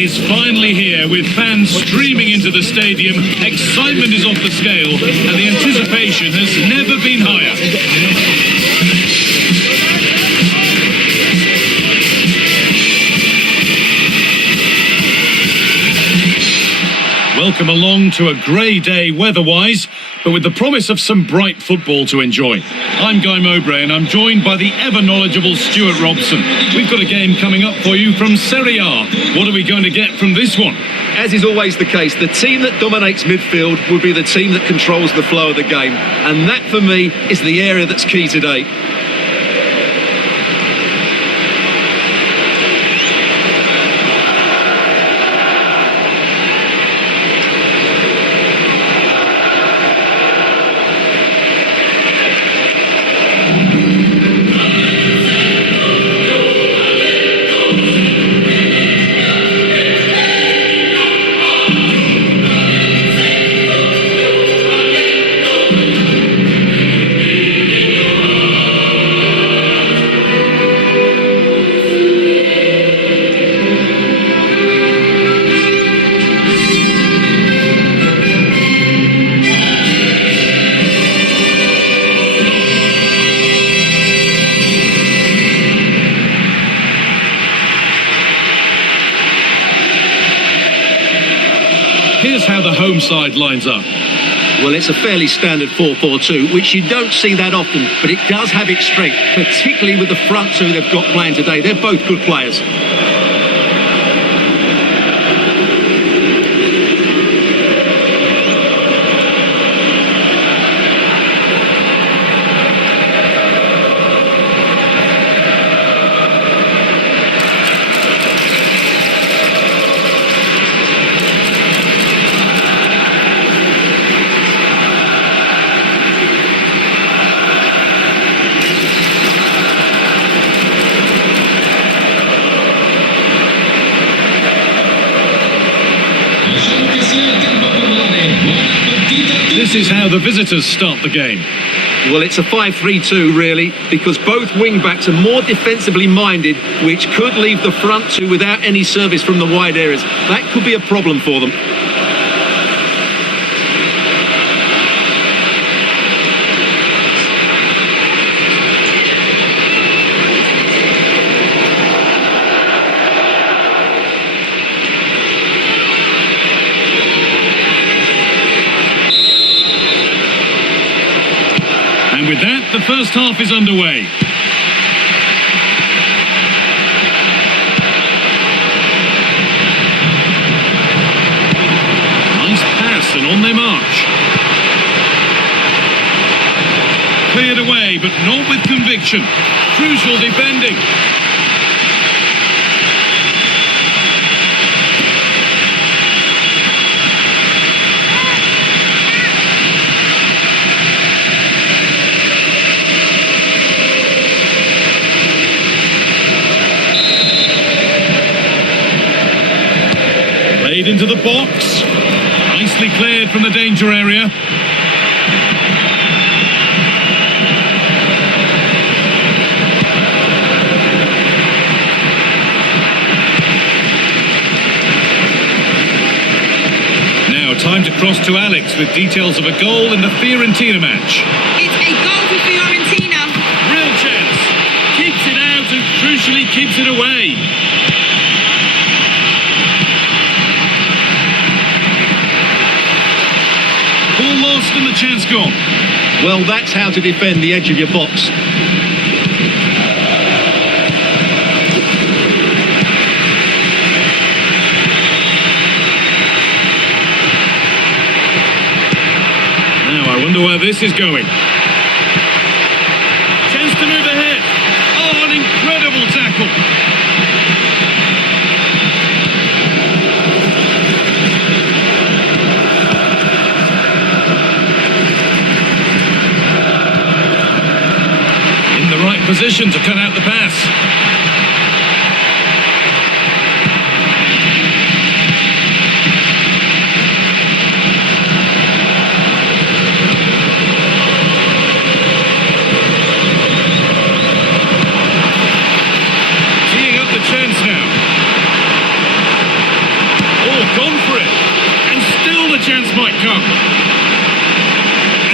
is finally here, with fans streaming into the stadium. Excitement is off the scale, and the anticipation has never been higher. Welcome along to a grey day weather-wise, but with the promise of some bright football to enjoy. I'm Guy Mowbray, and I'm joined by the ever-knowledgeable Stuart Robson. We've got a game coming up for you from Serie A. What are we going to get from this one? As is always the case, the team that dominates midfield will be the team that controls the flow of the game. And that, for me, is the area that's key today. Here's how the home side lines up. Well, it's a fairly standard 4-4-2, which you don't see that often, but it does have its strength, particularly with the front two they've got playing today. They're both good players. This is how the visitors start the game. Well, it's a 5-3-2, really, because both wing-backs are more defensively minded, which could leave the front two without any service from the wide areas. That could be a problem for them. And with that, the first half is underway. Nice pass, and on they march. Cleared away, but not with conviction. Crucial defending. Played into the box. Nicely cleared from the danger area. Now time to cross to Alex with details of a goal in the Fiorentina match. It's a goal for Fiorentina. Real chance. Keeps it out and crucially keeps it away. Ball lost and the chance gone. Well, that's how to defend the edge of your box. Now I wonder where this is going. Chance to move ahead. Oh, an incredible tackle. Right position to cut out the pass. Teeing up the chance now.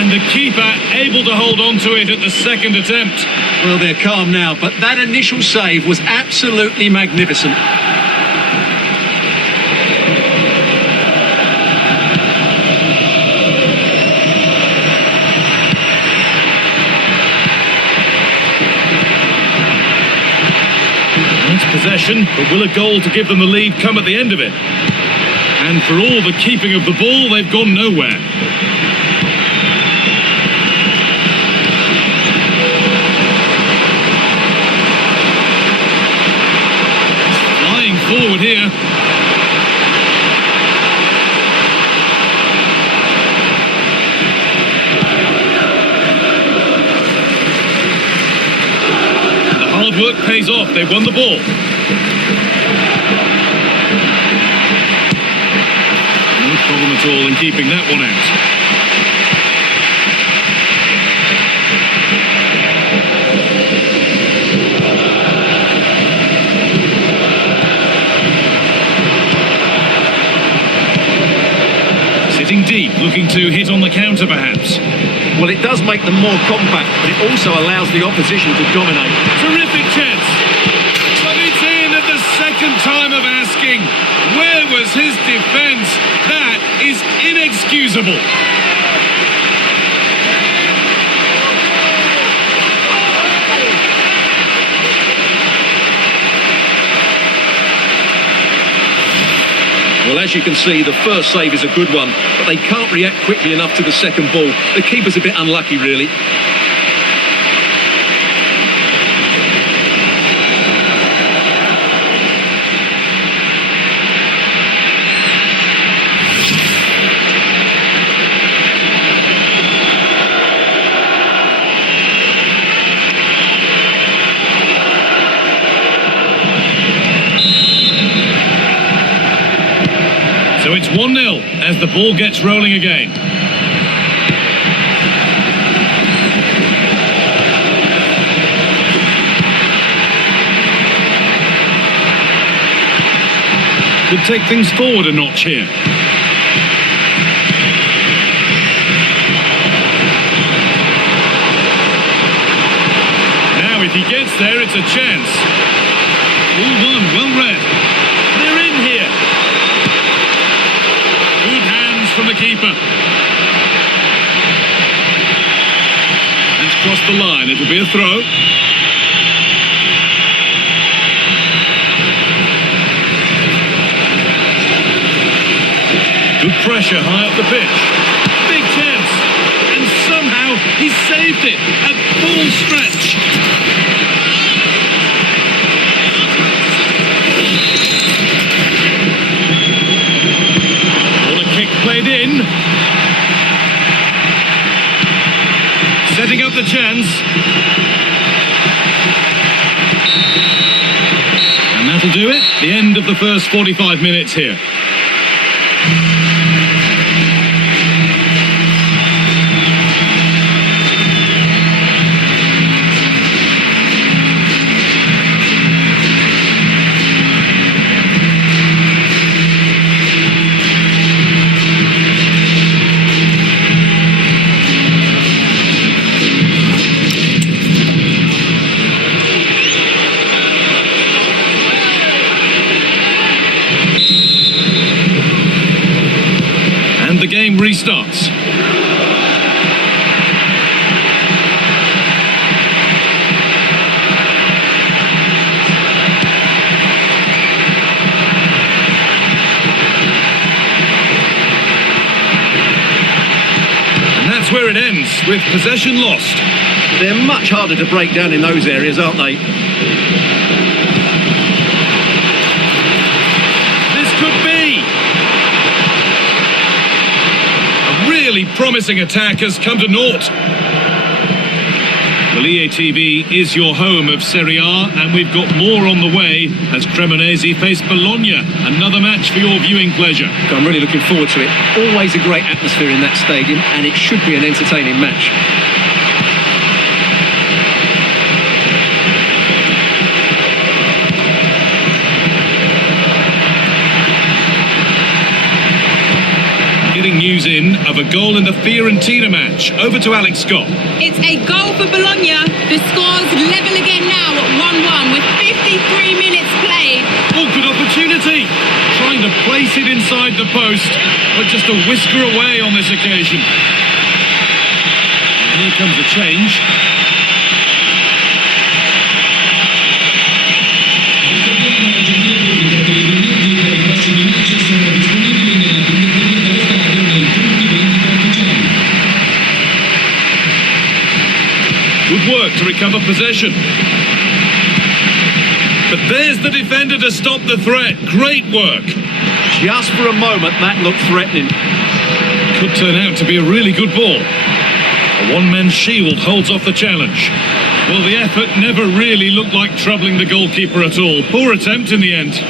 And the keeper able to hold on to it at the second attempt. Well, they're calm now, but that initial save was absolutely magnificent. Nice possession, but will a goal to give them the lead come at the end of it? And for all the keeping of the ball, they've gone nowhere. Flying forward here. The hard work pays off. They've won the ball. No problem at all in keeping that one out. Sitting deep, looking to hit on the counter perhaps. Well, it does make them more compact, but it also allows the opposition to dominate. Terrific chance. But it's in at the second time of asking. Where was his defence? That is inexcusable. Well, as you can see, the first save is a good one, but they can't react quickly enough to the second ball. The keeper's a bit unlucky, really. So it's 1-0 as the ball gets rolling again. Could take things forward a notch here. Now if he gets there, it's a chance. 2-1, well read. They're in here. Good hands from the keeper. That's crossed the line. It'll be a throw. Good pressure high up the pitch. Big chance. And somehow he saved it at full stretch. Played in. Setting up the chance. And that'll do it. The end of the first 45 minutes here. The game restarts. And that's where it ends, with possession lost. They're much harder to break down in those areas, aren't they? This could be. Really promising attack has come to naught. Well, EA TV is your home of Serie A, and we've got more on the way as Cremonese face Bologna. Another match for your viewing pleasure. I'm really looking forward to it. Always a great atmosphere in that stadium, and it should be an entertaining match. Getting news news in of a goal in the Fiorentina match. Over to Alex Scott. It's a goal for Bologna. The score's level again now at 1-1 with 53 minutes played. Oh, good opportunity. Trying to place it inside the post, but just a whisker away on this occasion. And here comes a change. Good work to recover possession. But there's the defender to stop the threat. Great work. Just for a moment, that looked threatening. Could turn out to be a really good ball. A one-man shield holds off the challenge. Well, the effort never really looked like troubling the goalkeeper at all. Poor attempt in the end.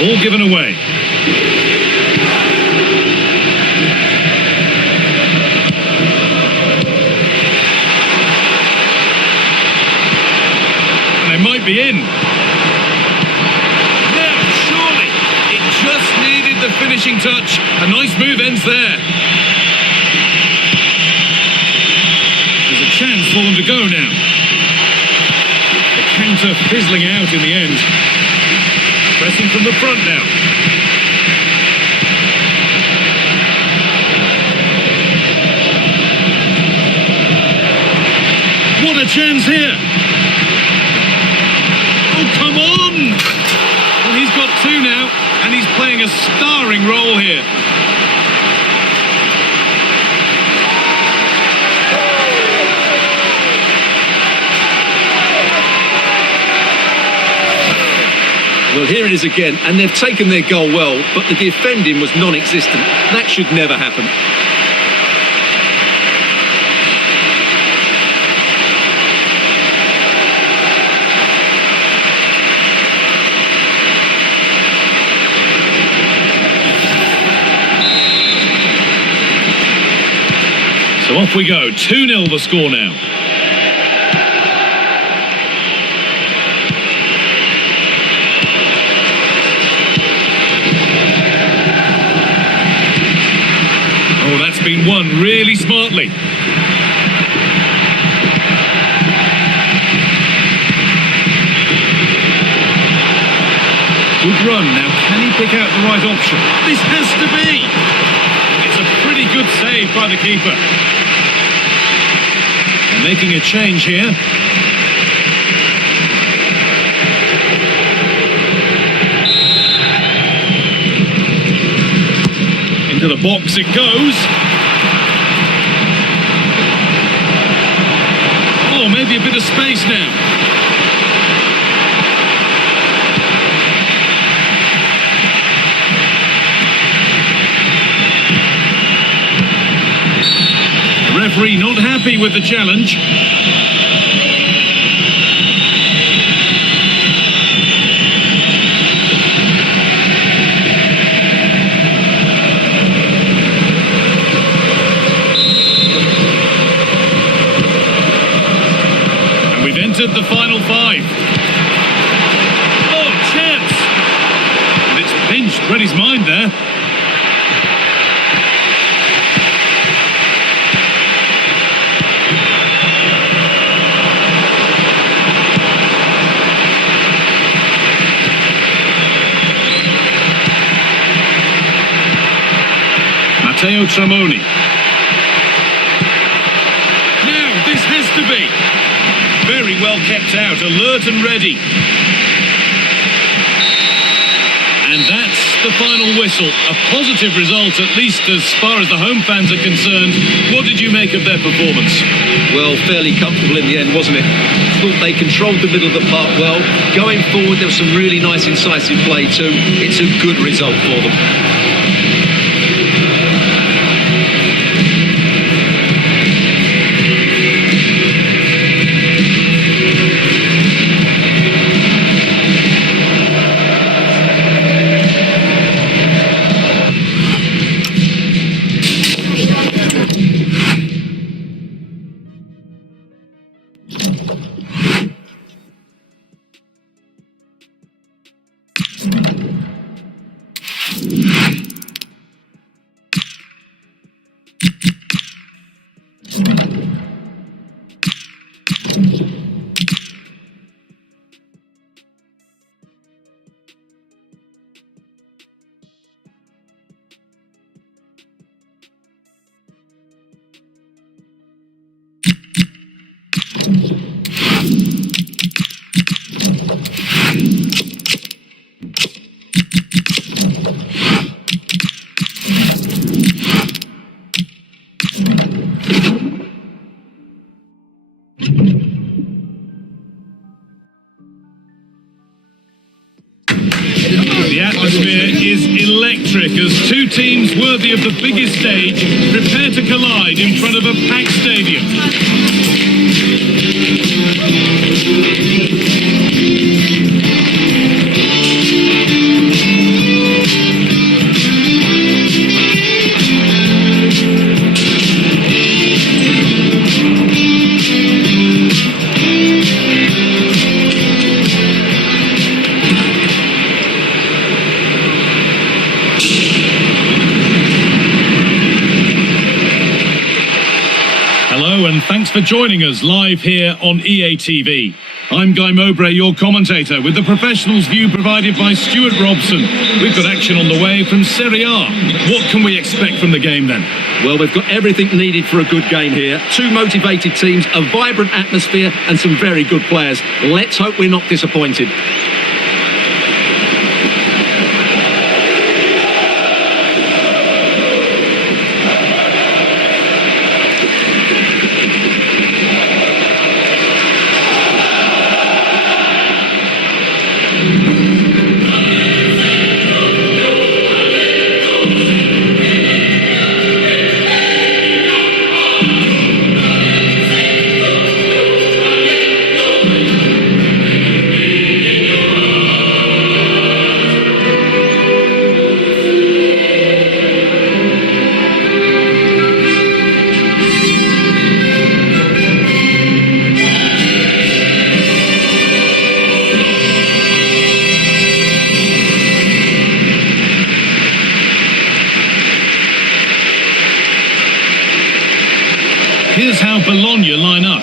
All given away. And they might be in. Now, surely, it just needed the finishing touch. A nice move ends there. There's a chance for them to go now. The counter fizzling out in the end. Pressing from the front now. What a chance here. Oh, come on. Well, he's got two now, and he's playing a starring role here. Well, here it is again, and they've taken their goal well, but the defending was non-existent. That should never happen. So off we go. 2-0 the score now. Oh, that's been won really smartly. Good run. Now, can he pick out the right option? This has to be. It's a pretty good save by the keeper. And making a change here. Into the box it goes. Oh, maybe a bit of space now. The referee not happy with the challenge. Entered the final five. Oh, chance! And it's pinched Reddy's mind there. Matteo Tramoni. Now this has to be. Very well kept out, alert and ready. And that's the final whistle. A positive result, at least as far as the home fans are concerned. What did you make of their performance? Well, fairly comfortable in the end, wasn't it? Thought they controlled the middle of the park well. Going forward, there was some really nice incisive play too. It's a good result for them. The atmosphere is electric as two teams worthy of the biggest stage prepare to collide in front of a packed stadium. And thanks for joining us live here on EA TV. I'm Guy Mowbray, your commentator, with the professionals' view provided by Stuart Robson. We've got action on the way from Serie A. What can we expect from the game then? Well, we've got everything needed for a good game here. Two motivated teams, a vibrant atmosphere and some very good players. Let's hope we're not disappointed. Here's how Bologna line up.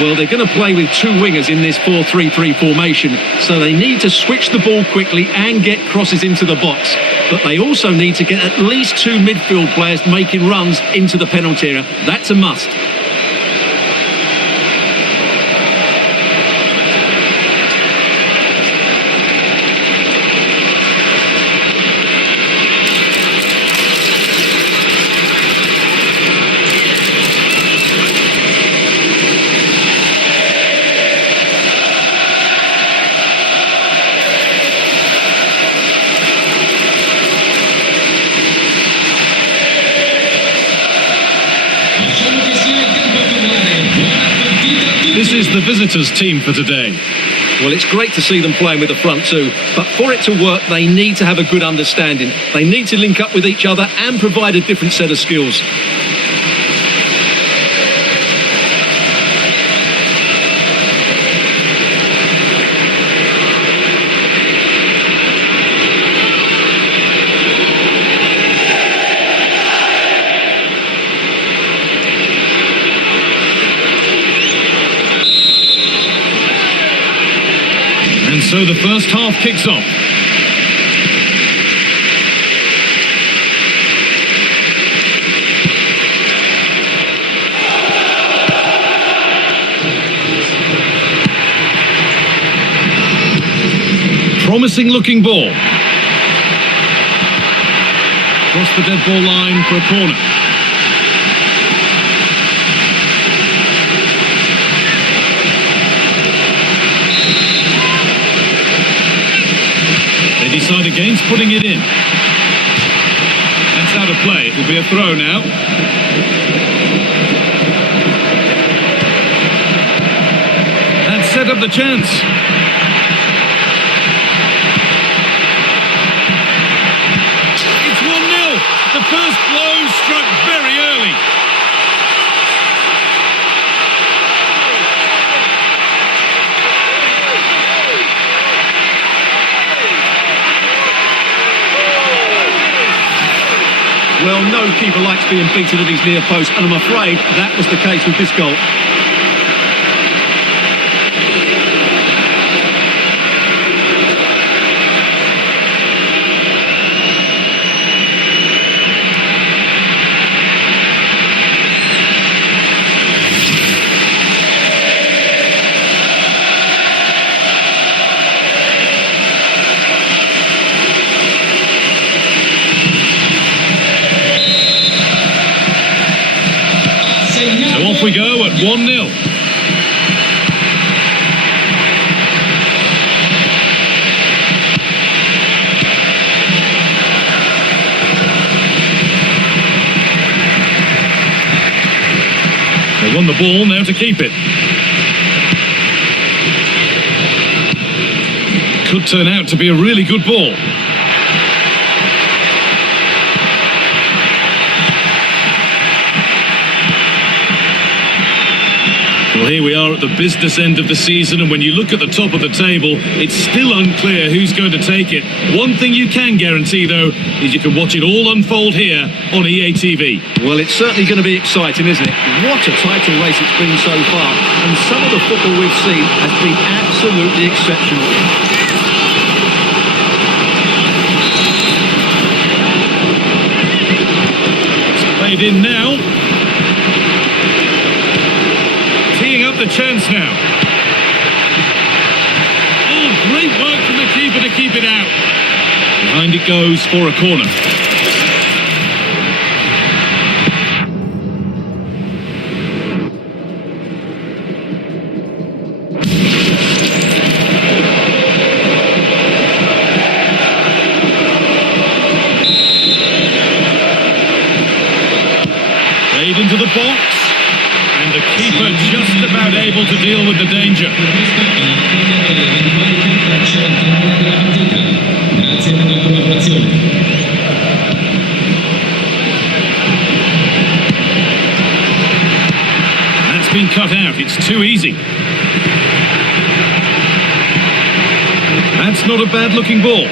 Well, they're going to play with two wingers in this 4-3-3 formation, so they need to switch the ball quickly and get crosses into the box. But they also need to get at least two midfield players making runs into the penalty area. That's a must. This is the visitors' team for today. Well, it's great to see them playing with the front two, but for it to work, they need to have a good understanding. They need to link up with each other and provide a different set of skills. And so the first half kicks off. Promising looking ball. Across the dead ball line for a corner. They decide against putting it in. That's out of play. It'll be a throw now. That set up the chance. It's 1-0. The first blow struck very early. Well, no keeper likes being beaten at his near post, and I'm afraid that was the case with this goal. So off we go at 1-0. They won the ball, now to keep it. Could turn out to be a really good ball. Well, here we are at the business end of the season, and when you look at the top of the table, it's still unclear who's going to take it. One thing you can guarantee, though, is you can watch it all unfold here on EA TV. Well, it's certainly going to be exciting, isn't it? What a title race it's been so far, and some of the football we've seen has been absolutely exceptional. It's played in now. Teeing up the chance now. Oh, great work from the keeper to keep it out. Behind it goes for a corner. Played into the box. And the keeper just about able to deal with the danger. That's been cut out. It's too easy. That's not a bad looking ball.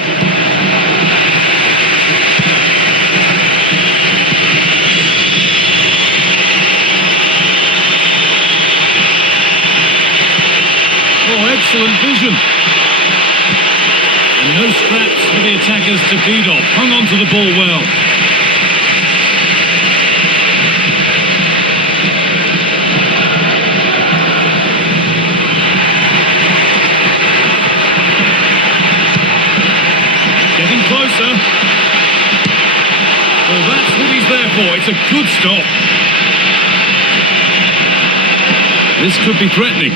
Excellent vision. And no scraps for the attackers to beat off. Hung on to the ball well. Getting closer. Well, that's what he's there for. It's a good stop. This could be threatening.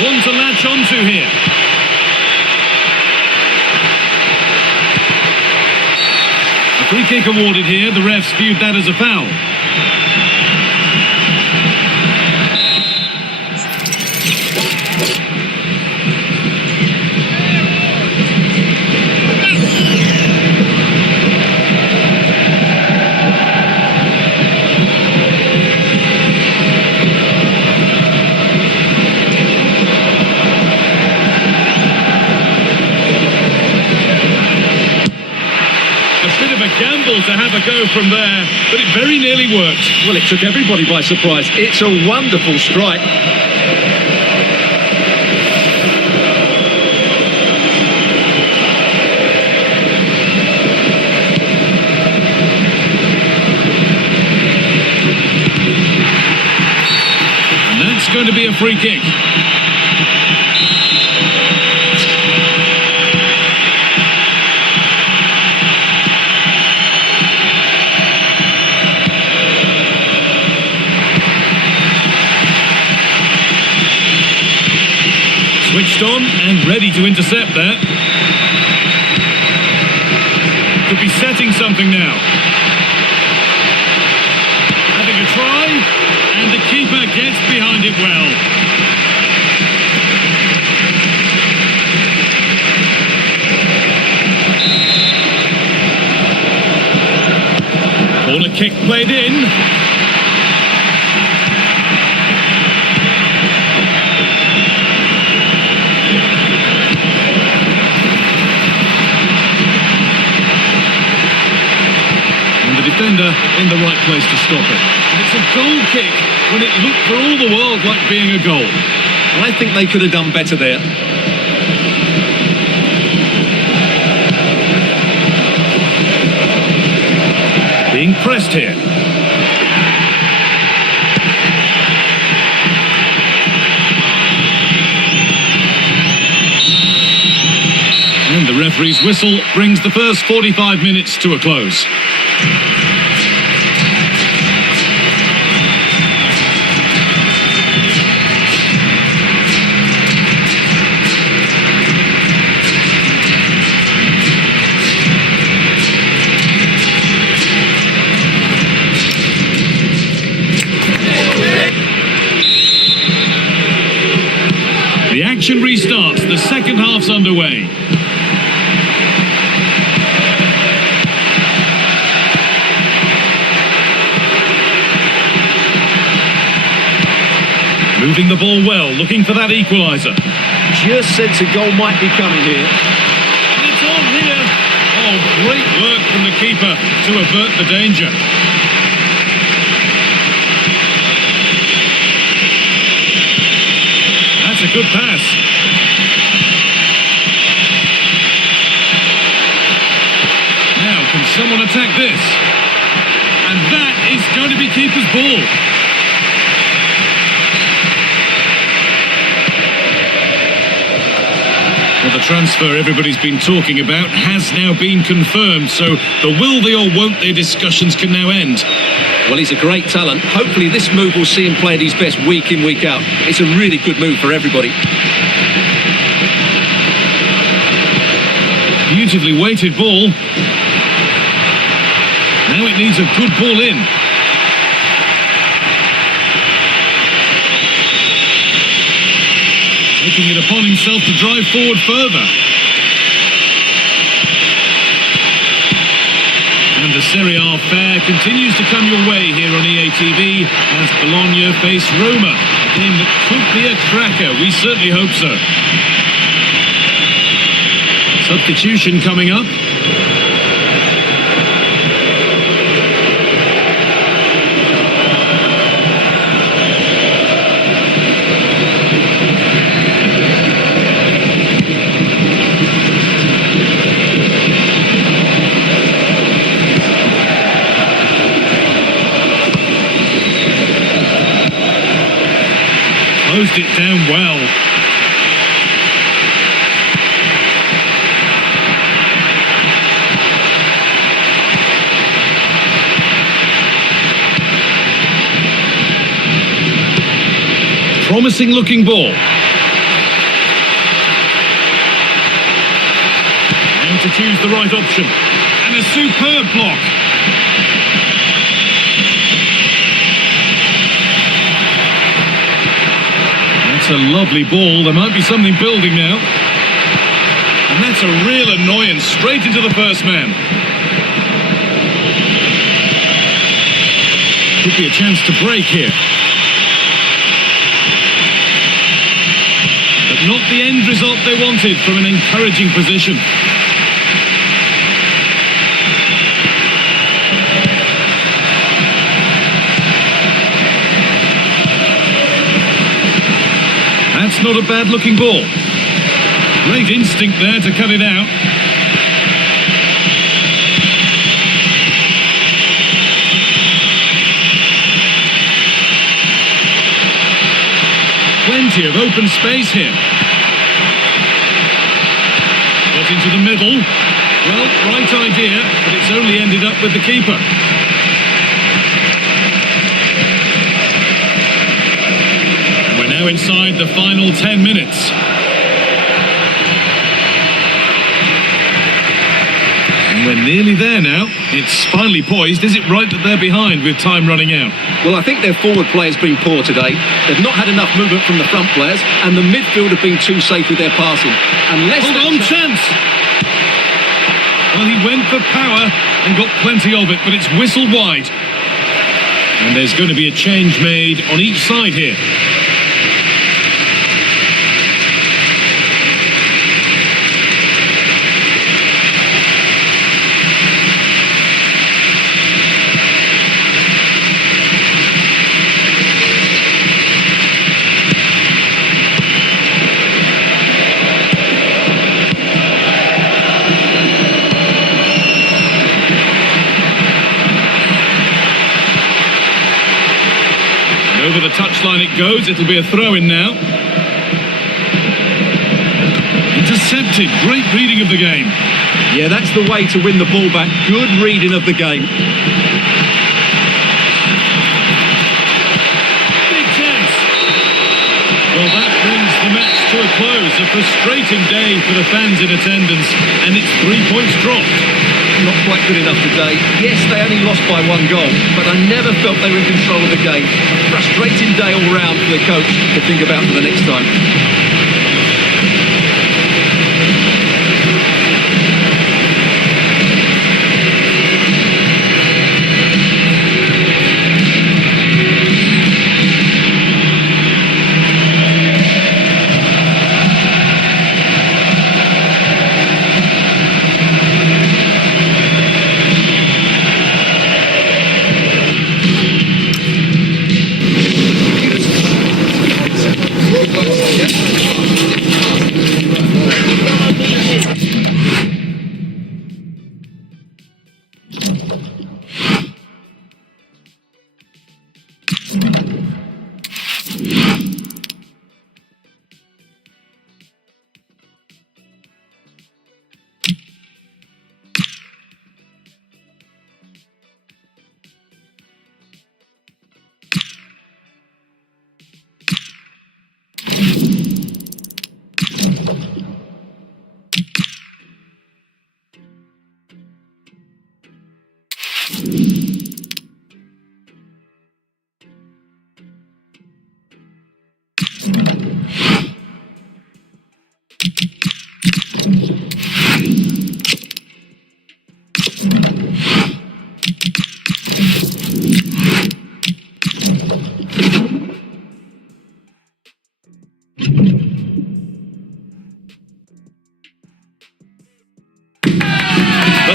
One to latch onto here. A free kick awarded here. The refs viewed that as a foul. Gamble to have a go from there, but it very nearly worked. Well, it took everybody by surprise. It's a wonderful strike. And that's going to be a free kick. Switched on and ready to intercept that. Could be setting something now. Having a try, and the keeper gets behind it well. Corner kick played in. defender in the right place to stop it. And it's a goal kick when it looked for all the world like being a goal. I think they could have done better there. Being pressed here. And the referee's whistle brings the first 45 minutes to a close. The action restarts, the second half's underway. Moving the ball well, looking for that equaliser. Just sense a goal might be coming here. And it's on here. Oh, great work from the keeper to avert the danger. That's a good pass. Now, can someone attack this? And that is going to be keeper's ball. Well, the transfer everybody's been talking about has now been confirmed, so the will they or won't they discussions can now end. Well, he's a great talent. Hopefully this move will see him play at his best week in, week out. It's a really good move for everybody. Beautifully weighted ball. Now it needs a good ball in. Taking it upon himself to drive forward further. And the Serie A fare continues to come your way here on EA TV as Bologna face Roma. A game that could be a cracker, we certainly hope so. Substitution coming up. Closed it down well. Promising looking ball. And to choose the right option. And a superb block. That's a lovely ball. There might be something building now. And that's a real annoyance. Straight into the first man. Could be a chance to break here. But not the end result they wanted from an encouraging position. That's not a bad looking ball. Great instinct there to cut it out. Plenty of open space here. Got into the middle. Well, right idea, but it's only ended up with the keeper. We're now inside the final 10 minutes. And we're nearly there now. It's finally poised. Is it right that they're behind with time running out? Well, I think their forward play has been poor today. They've not had enough movement from the front players, and the midfield have been too safe with their passing. Hold on, chance! Well, he went for power and got plenty of it, but it's whistled wide. And there's going to be a change made on each side here. Over the touchline it goes. It'll be a throw-in now. Intercepted. Great reading of the game. Yeah, that's the way to win the ball back. Good reading of the game. Big chance. Well, that brings the match to a close. A frustrating day for the fans in attendance, and it's 3 points dropped. Not quite good enough today. Yes, they only lost by 1 goal, but I never felt they were in control of the game. A frustrating day all round for the coach to think about for the next time.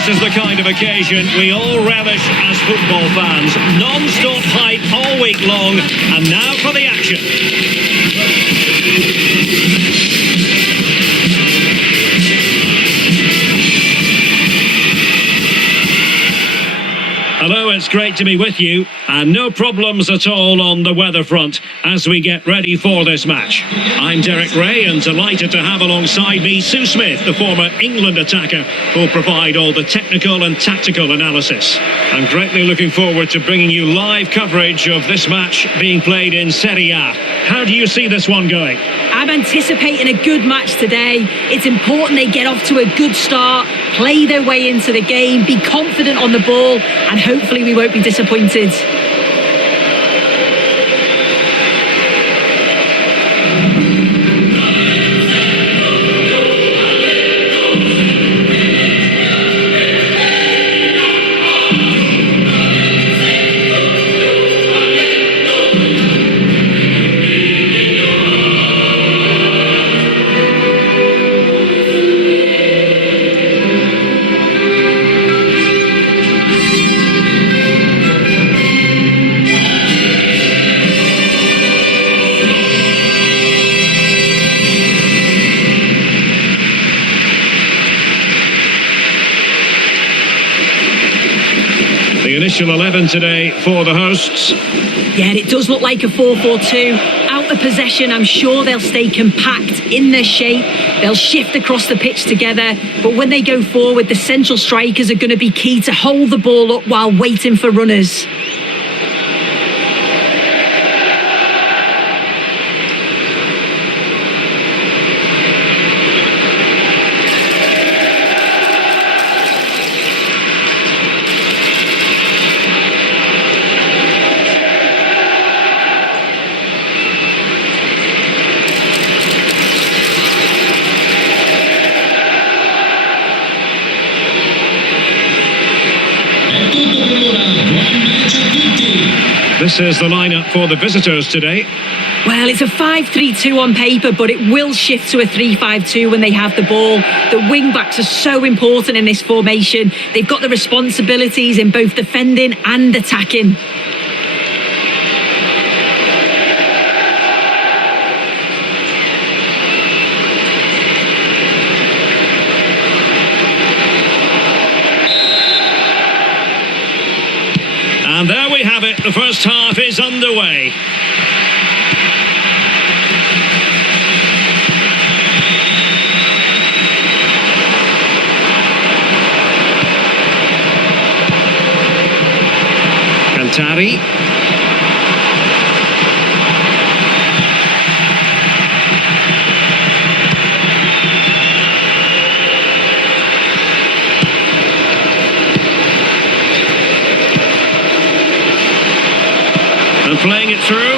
This is the kind of occasion we all relish as football fans. Non-stop hype all week long, and now for the action. Hello, it's great to be with you, and no problems at all on the weather front as we get ready for this match. I'm Derek Ray, and delighted to have alongside me Sue Smith, the former England attacker, who'll provide all the technical and tactical analysis. I'm greatly looking forward to bringing you live coverage of this match being played in Serie A. How do you see this one going? I'm anticipating a good match today. It's important they get off to a good start, play their way into the game, be confident on the ball, and hopefully we won't be disappointed. Initial 11 today for the hosts. Yeah, it does look like a 4-4-2. Out of possession, I'm sure they'll stay compact in their shape. They'll shift across the pitch together. But when they go forward, the central strikers are going to be key to hold the ball up while waiting for runners. This is the lineup for the visitors today. Well, it's a 5-3-2 on paper, but it will shift to a 3-5-2 when they have the ball. The wing-backs are so important in this formation. They've got the responsibilities in both defending and attacking. And there we have it. The first half is underway. Tari. And playing it through.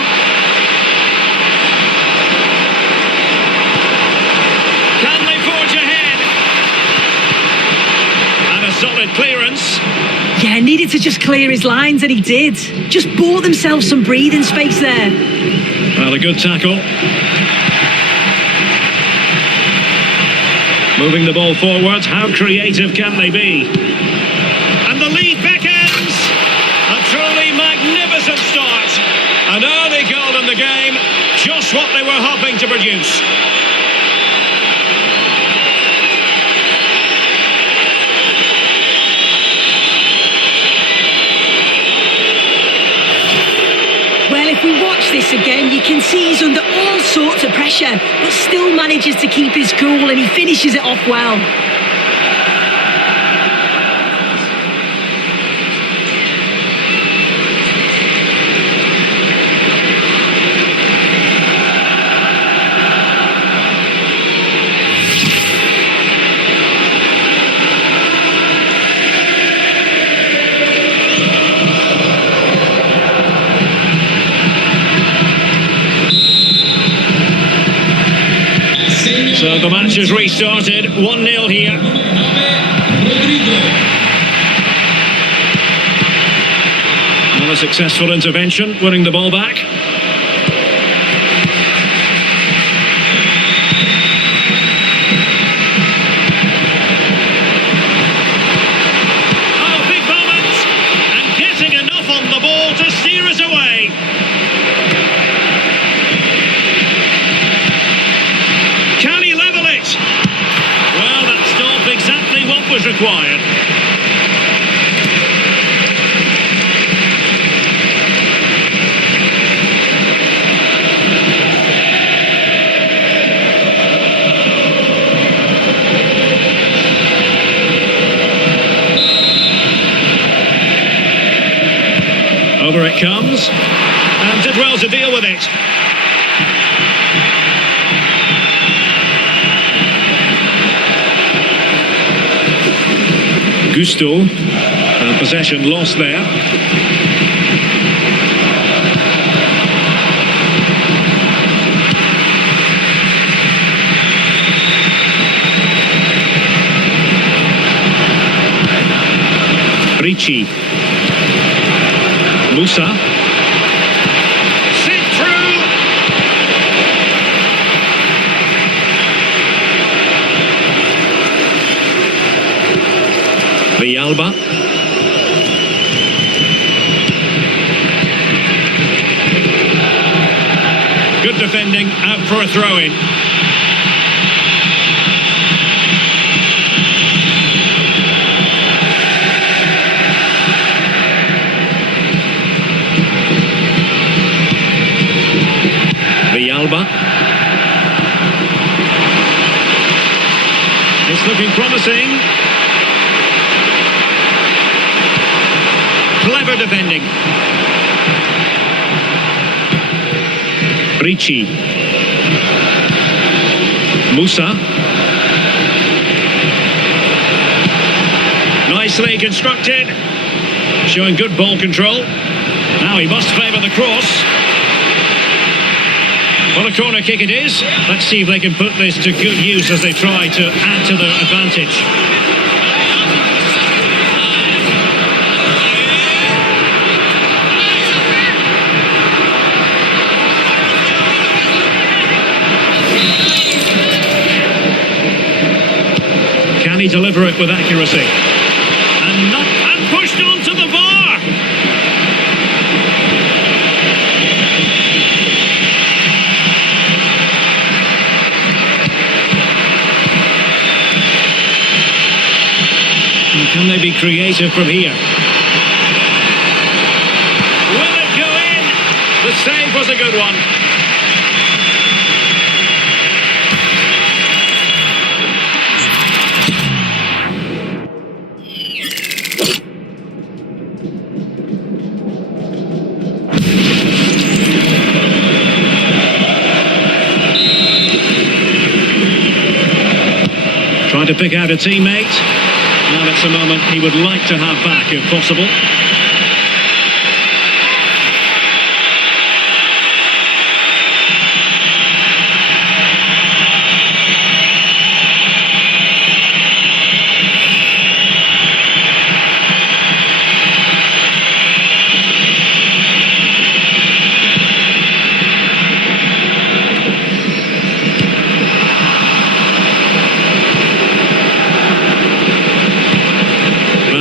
Can they forge ahead? And a solid clearance. Yeah, needed to just clear his lines, and he did. Just bought themselves some breathing space there. Well, a good tackle. Moving the ball forward. How creative can they be? And the lead beckons. A truly magnificent start. An early goal in the game. Just what they were hoping to produce. Well, if we watch this again, you can see he's under all sorts of pressure, but still manages to keep his cool, and he finishes it off well. So the match has restarted, 1-0 here. Another successful intervention, winning the ball back. Oh, big moment! And getting enough on the ball to steer us away. Can he level it? Well, that stopped exactly what was required. Over it comes, and did well to deal with it. Gusto, and possession lost there. Ricci. Musa. Sent through. Villalba. Good defending, out for a throw-in. Villalba. It's looking promising. Clever defending. Ricci. Musa. Nicely constructed. Showing good ball control. Now he must favour the cross. Well, a corner kick it is. Let's see if they can put this to good use as they try to add to their advantage. Can he deliver it with accuracy? And pushed onto the bar! And can they be creative from here? Will it go in? The save was a good one. Trying to pick out a teammate. And it's a moment he would like to have back if possible.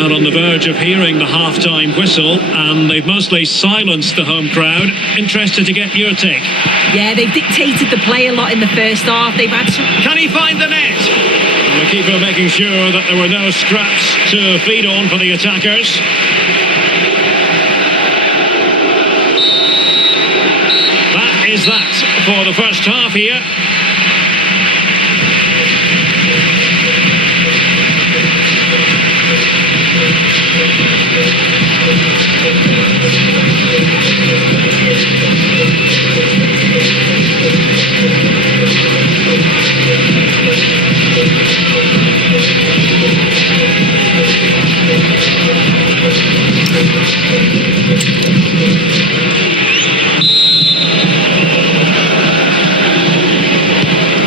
On the verge of hearing the half-time whistle, and they've mostly silenced the home crowd. Interested to get your take. Yeah, they've dictated the play a lot in the first half. They've had some... Can he find the net? And the keeper making sure that there were no scraps to feed on for the attackers. That is that for the first half here.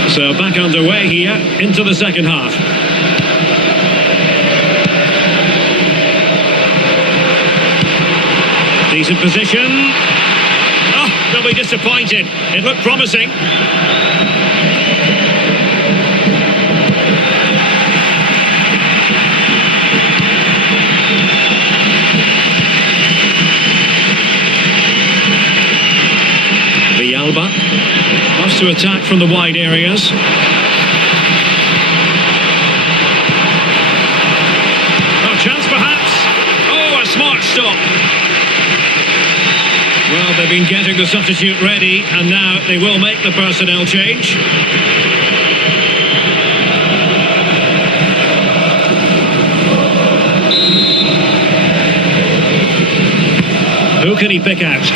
So back underway here into the second half. Decent position. Oh, they'll be disappointed. It looked promising. Villalba loves to attack from the wide areas. Oh, chance perhaps. Oh, a smart stop. Well, they've been getting the substitute ready, and now they will make the personnel change. Who can he pick out?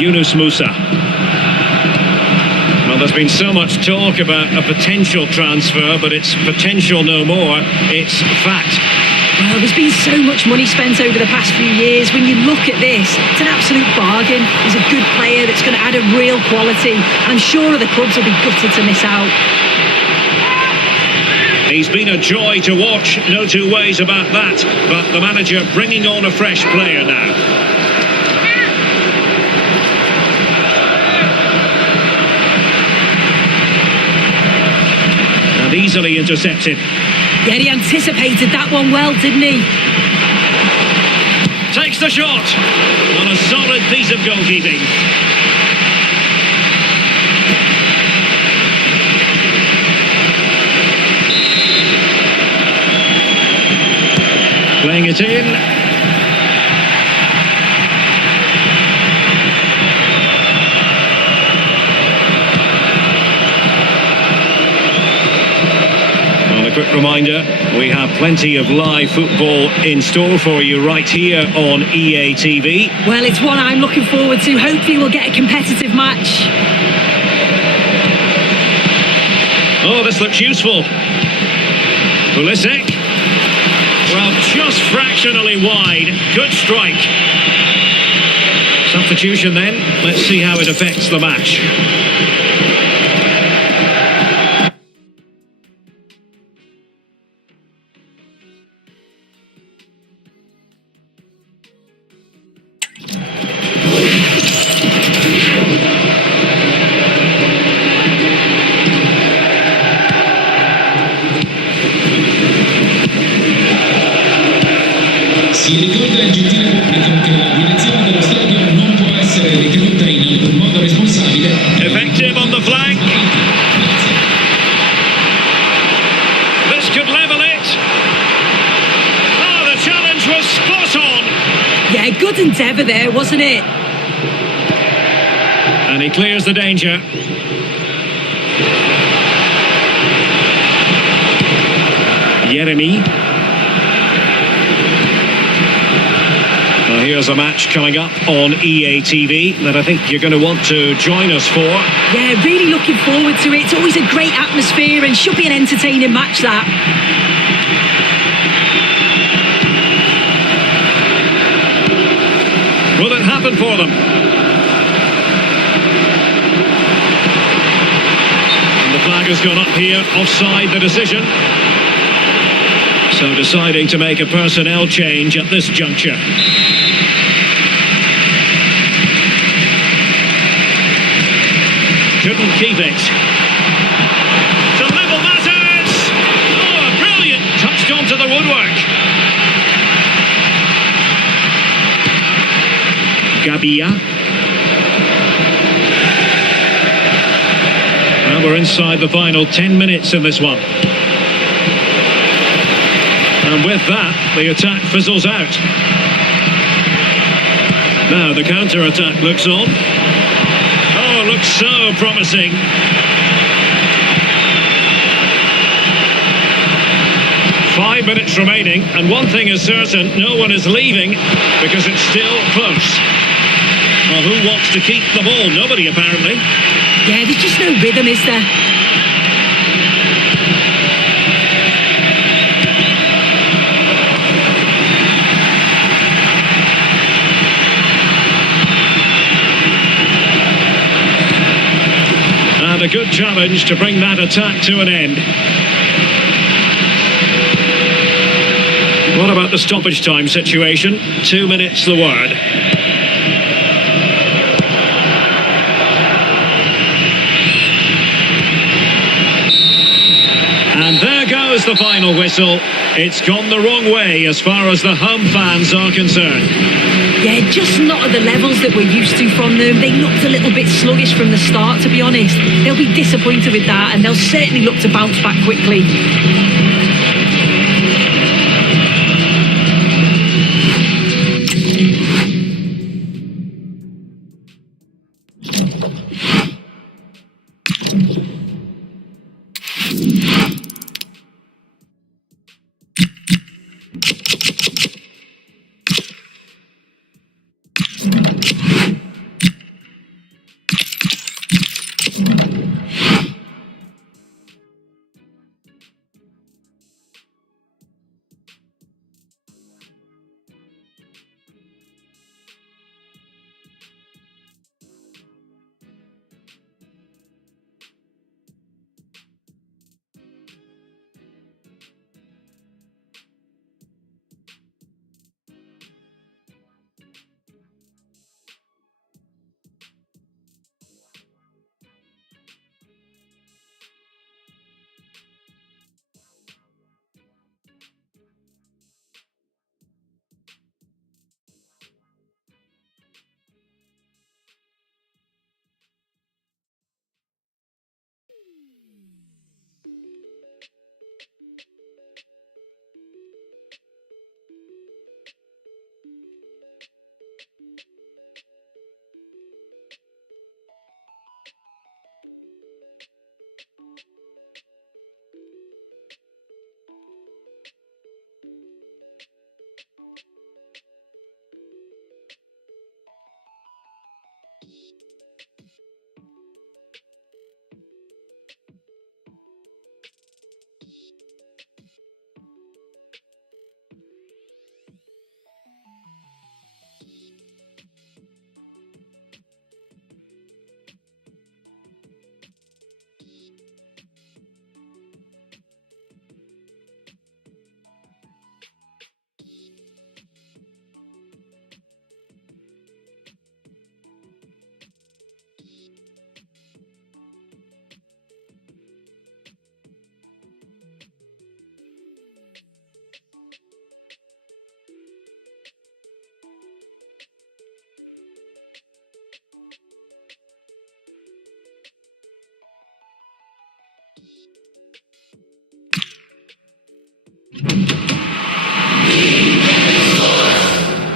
Yunus Musa. Well, there's been so much talk about a potential transfer, but it's potential no more. It's fact. Well, there's been so much money spent over the past few years. When you look at this, it's an absolute bargain. He's a good player that's going to add a real quality. I'm sure the clubs will be gutted to miss out. He's been a joy to watch, no two ways about that. But the manager bringing on a fresh player now. Easily intercepted. Yeah, he anticipated that one well, didn't he? Takes the shot on a solid piece of goalkeeping. Playing it in. A quick reminder, we have plenty of live football in store for you right here on EA TV. Well, it's one I'm looking forward to. Hopefully we'll get a competitive match. Oh, this looks useful. Pulisic. Well, just fractionally wide. Good strike. Substitution then. Let's see how it affects the match. Si ricorda il gentile pubblico che la direzione dello stadio non può essere ritenuta in alcun modo responsabile. Effective on the flank. This could level it. Oh, the challenge was spot on. Yeah, good endeavour there, wasn't it? And he clears the danger. Jeremy. Well, here's a match coming up on EA TV that I think you're going to want to join us for. Yeah, really looking forward to it. It's always a great atmosphere and should be an entertaining match, that. Will it happen for them? And the flag has gone up here, offside the decision. So deciding to make a personnel change at this juncture. Couldn't keep it. To level matters! Oh, brilliant! Touched onto the woodwork. Gabia. Well, we're inside the final 10 minutes in this one. And with that, the attack fizzles out. Now the counter-attack looks on. Oh, looks so promising. Five minutes remaining, and one thing is certain, no one is leaving because it's still close. Well, who wants to keep the ball? Nobody, apparently. Yeah, there's just no rhythm, is there? And a good challenge to bring that attack to an end. What about the stoppage time situation? 2 minutes the word. And there goes the final whistle. It's gone the wrong way as far as the home fans are concerned. Yeah, just not at the levels that we're used to from them. They looked a little bit sluggish from the start, to be honest. They'll be disappointed with that, and they'll certainly look to bounce back quickly.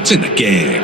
It's in the game.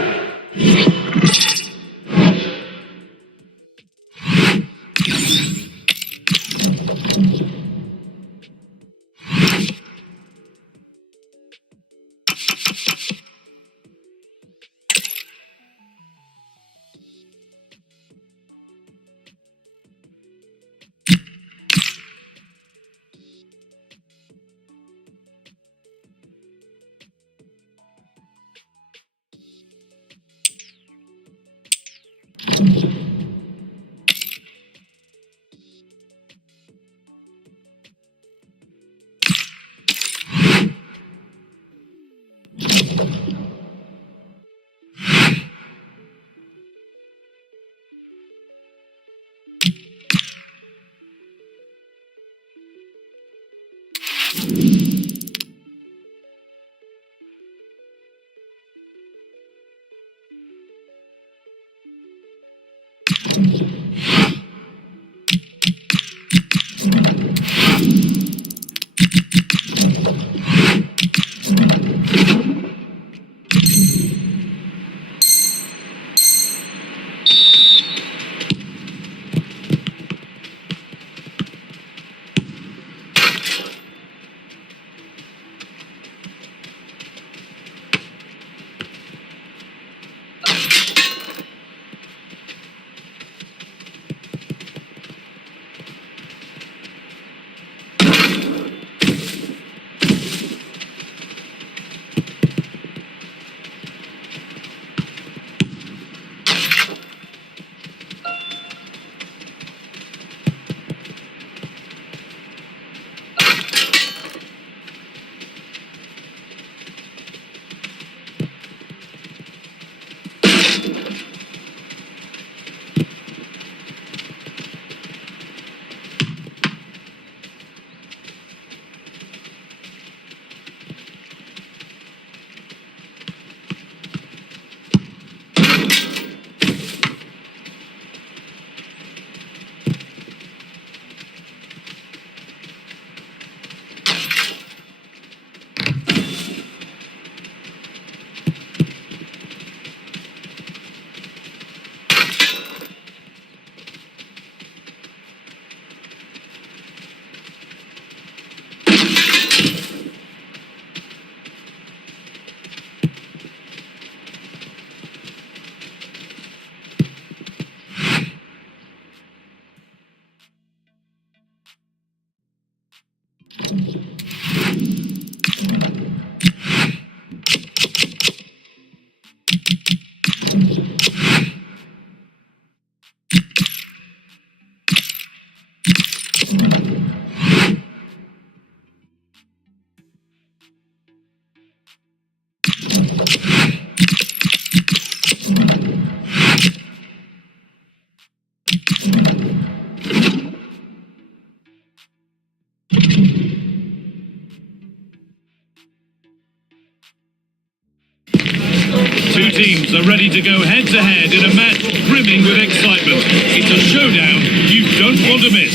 Two teams are ready to go head-to-head in a match brimming with excitement. It's a showdown you don't want to miss.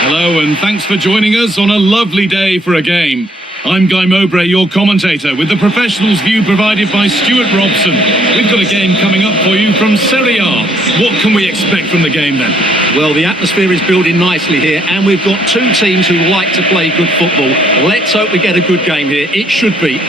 Hello and thanks for joining us on a lovely day for a game. I'm Guy Mowbray, your commentator, with the professionals' view provided by Stuart Robson. We've got a game coming up for you from Serie A. What can we expect from the game then? Well, the atmosphere is building nicely here, and we've got two teams who like to play good football. Let's hope we get a good game here. It should be.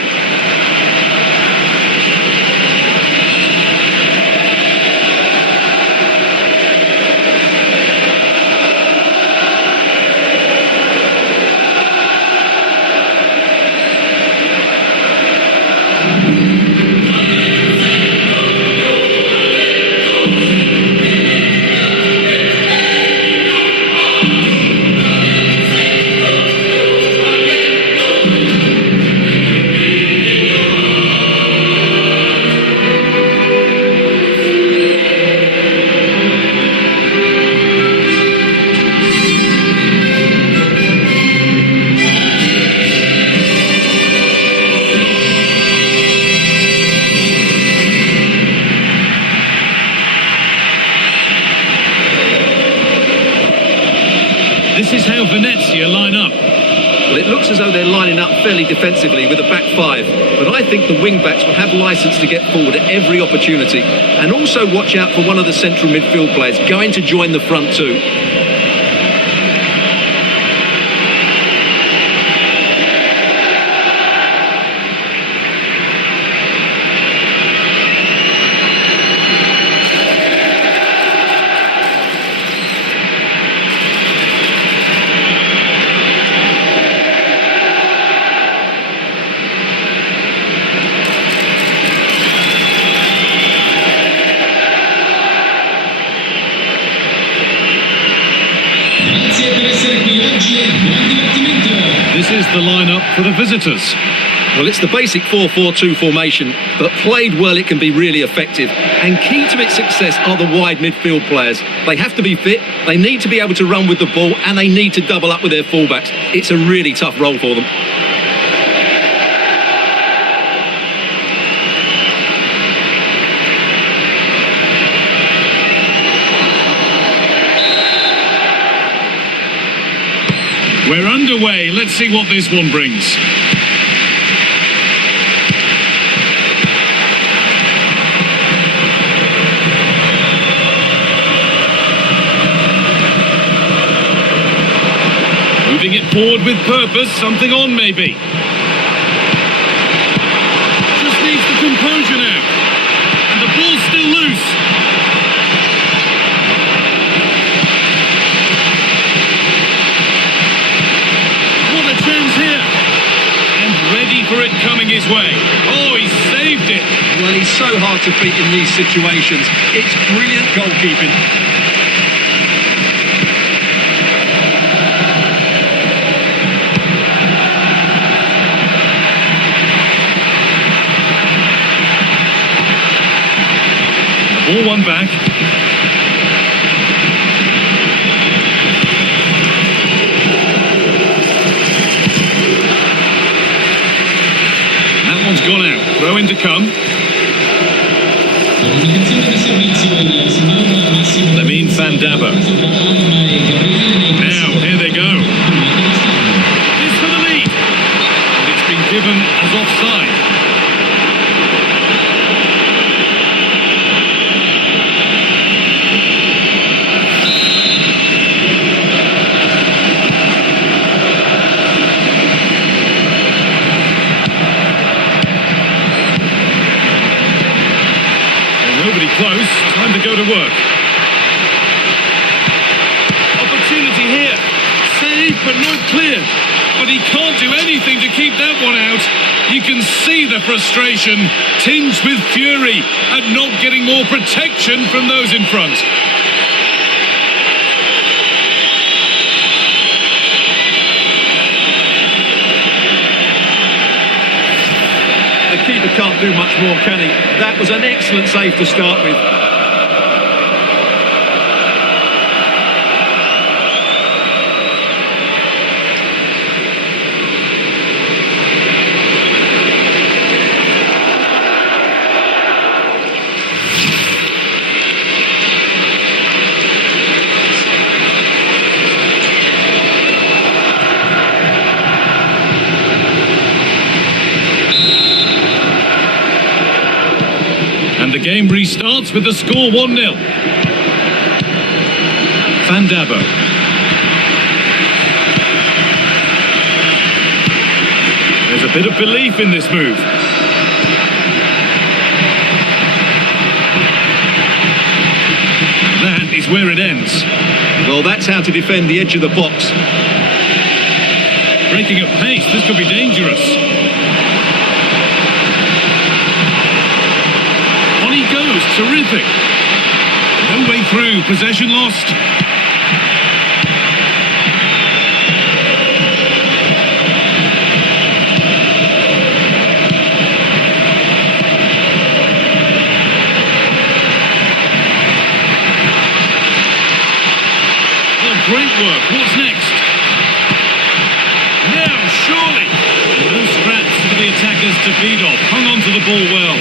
This is how Venezia line up. Well, it looks as though they're lining up fairly defensively with a back five, but I think the wing-backs will have licence to get forward at every opportunity, and also watch out for one of the central midfield players going to join the front two. This is the lineup for the visitors. Well, it's the basic 4-4-2 formation, but played well it can be really effective. And key to its success are the wide midfield players. They have to be fit, they need to be able to run with the ball, and they need to double up with their fullbacks. It's a really tough role for them. We're underway. Let's see what this one brings. Moving it forward with purpose, something on maybe. Just needs the composure now. And the ball's still loose. What a chance here. And ready for it coming his way. Oh, he saved it. Well, he's so hard to beat in these situations. It's brilliant goalkeeping. Ball one back. That one's gone out. Throw in to come. Lamine Van Dabber. Now, here they go. This for the lead. And it's been given as offside. Close, time to go to work. Opportunity here. Saved but not cleared. But he can't do anything to keep that one out. You can see the frustration tinged with fury at not getting more protection from those in front. The keeper can't do much more, can he? That was an excellent save to start with. The game restarts with the score 1-0. Van Dabber. There's a bit of belief in this move. That is where it ends. Well, that's how to defend the edge of the box. Breaking at pace, this could be dangerous. Goes, terrific. No way through, possession lost. Oh, great work. What's next? Now, surely. No scraps for the attackers to feed off. Hung on to the ball well.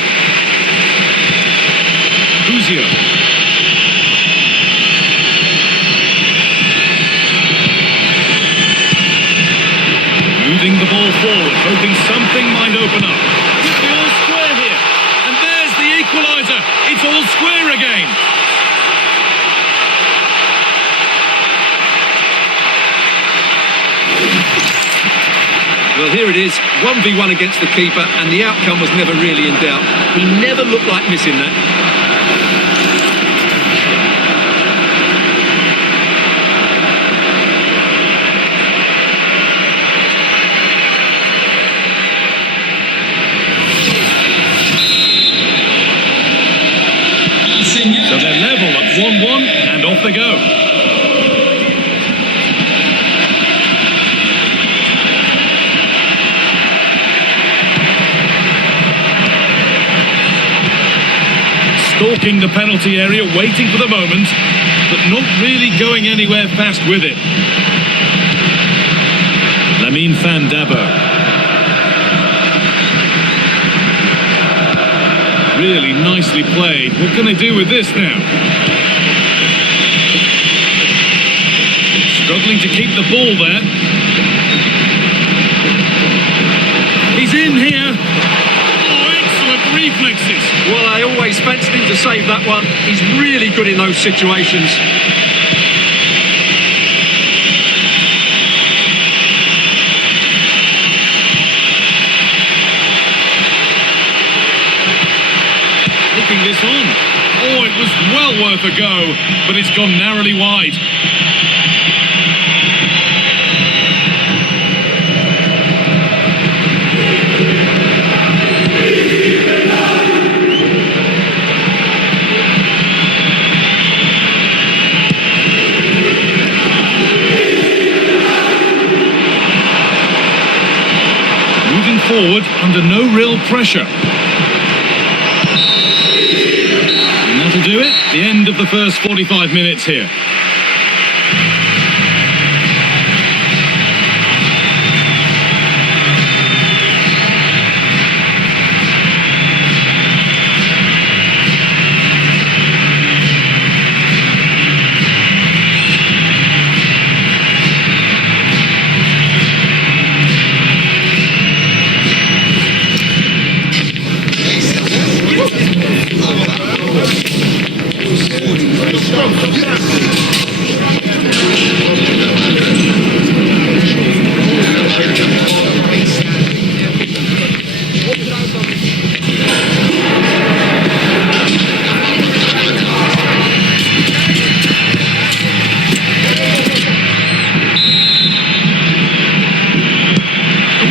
Moving the ball forward, hoping something might open up. Could be all square here. And there's the equaliser. It's all square again. Well, here it is, 1v1 against the keeper, and the outcome was never really in doubt. He never looked like missing that. So they're level at 1-1 and off they go. Stalking the penalty area, waiting for the moment, but not really going anywhere fast with it. Lamine Van Dabo. Really nicely played. What can they do with this now? Struggling to keep the ball there. He's in here. Oh, excellent reflexes. Well, I always fancied him to save that one. He's really good in those situations. Looking this on. Oh, it was well worth a go, but it's gone narrowly wide. Forward under no real pressure. And that'll do it. The end of the first 45 minutes here.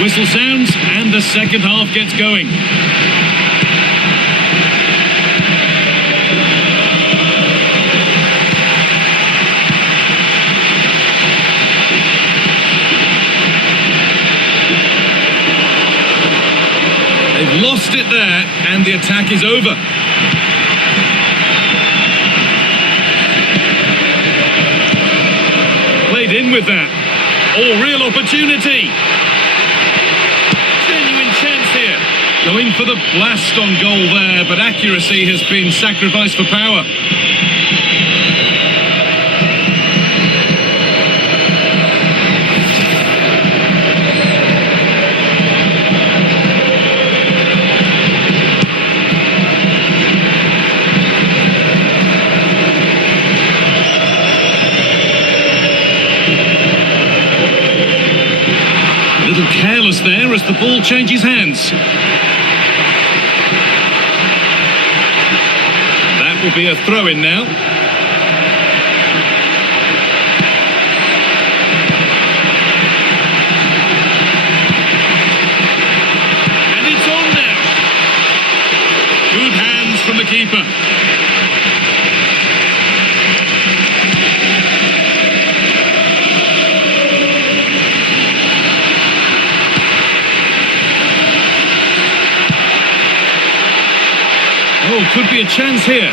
Whistle sounds and the second half gets going. They've lost it there and the attack is over. Played in with that. Oh, real opportunity. Going for the blast on goal there, but accuracy has been sacrificed for power. A little careless there as the ball changes hands. Will be a throw-in now. And it's on now. Good hands from the keeper. Oh, could be a chance here.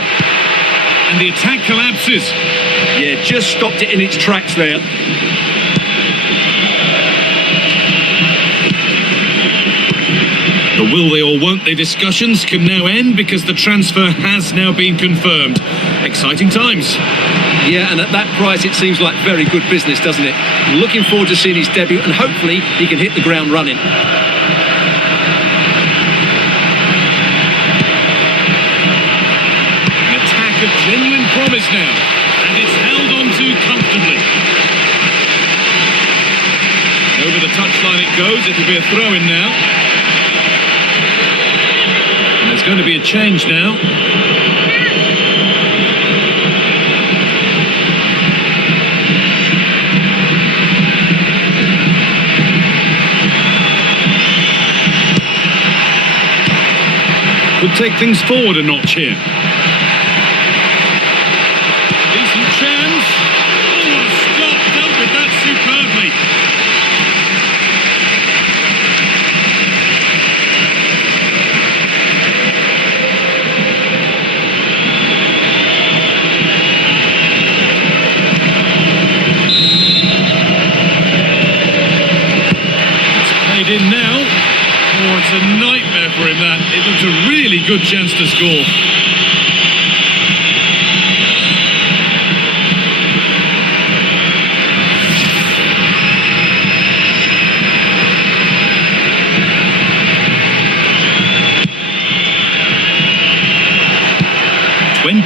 And the attack collapses. Yeah, just stopped it in its tracks there. The will they or won't they discussions can now end because the transfer has now been confirmed. Exciting times. Yeah, and at that price it seems like very good business, doesn't it? Looking forward to seeing his debut and hopefully he can hit the ground running. Of genuine promise now, and it's held on to comfortably. Over the touchline it goes, it'll be a throw-in now. And there's going to be a change now. Could take things forward a notch here. Chance. Oh, what a stop. Dealt with that superbly. it's a nightmare for him, that. It looked a really good chance to score.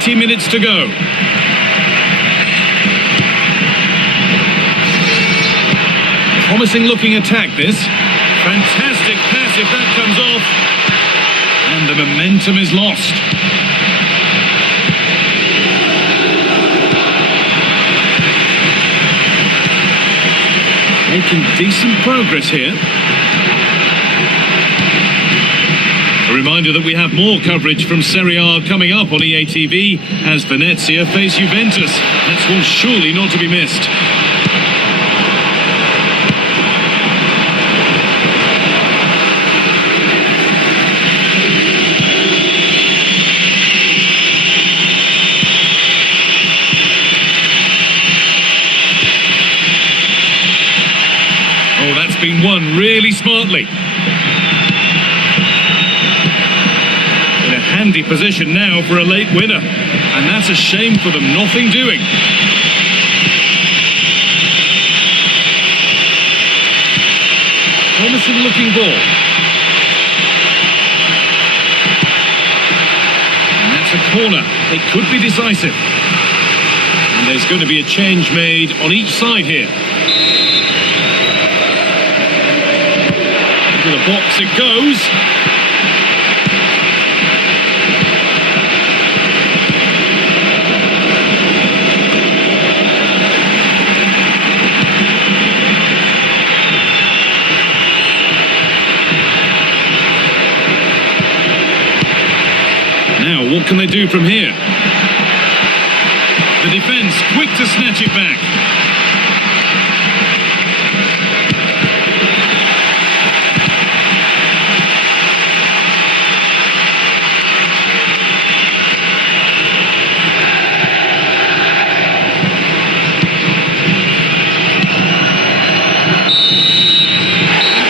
Minutes to go. Promising looking attack, this. Fantastic pass if that comes off. And the momentum is lost. Making decent progress here. A reminder that we have more coverage from Serie A coming up on EA TV as Venezia face Juventus. That's one surely not to be missed. Oh, that's been won really smartly. Handy position now for a late winner, and that's a shame for them. Nothing doing. Promising looking ball, and that's a corner. It could be decisive, and there's going to be a change made on each side here. Into the box it goes. What can they do from here? The defence quick to snatch it back.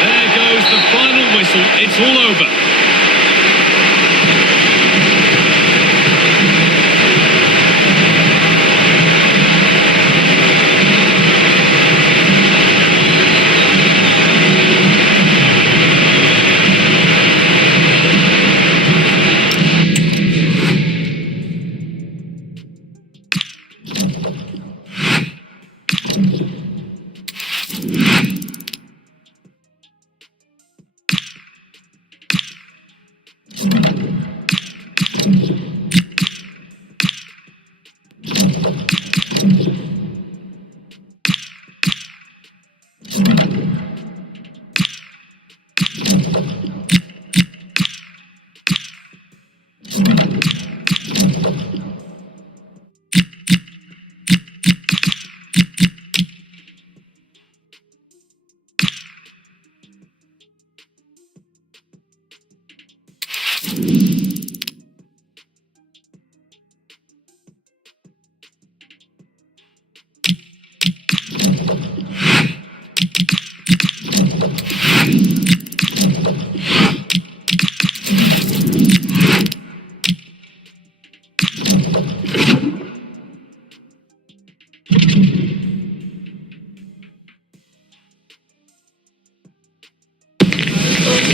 And there goes the final whistle. It's all over.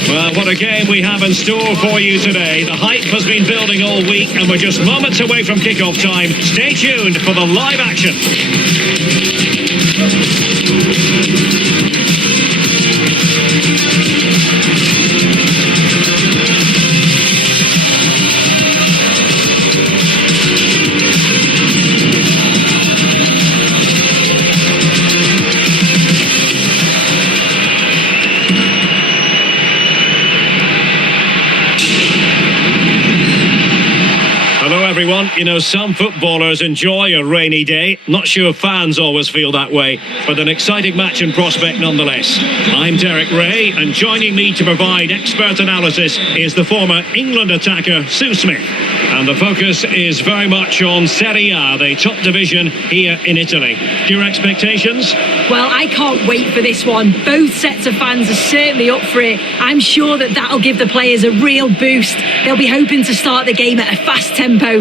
Well, what a game we have in store for you today. The hype has been building all week and we're just moments away from kickoff time. Stay tuned for the live action. everyone. You know, some footballers enjoy a rainy day. Not sure fans always feel that way, but an exciting match in prospect nonetheless. I'm Derek Ray, and joining me to provide expert analysis is the former England attacker Sue Smith. And the focus is very much on Serie A, the top division here in Italy. Your expectations? Well, I can't wait for this one. Both sets of fans are certainly up for it. I'm sure that that'll give the players a real boost. They'll be hoping to start the game at a fast tempo.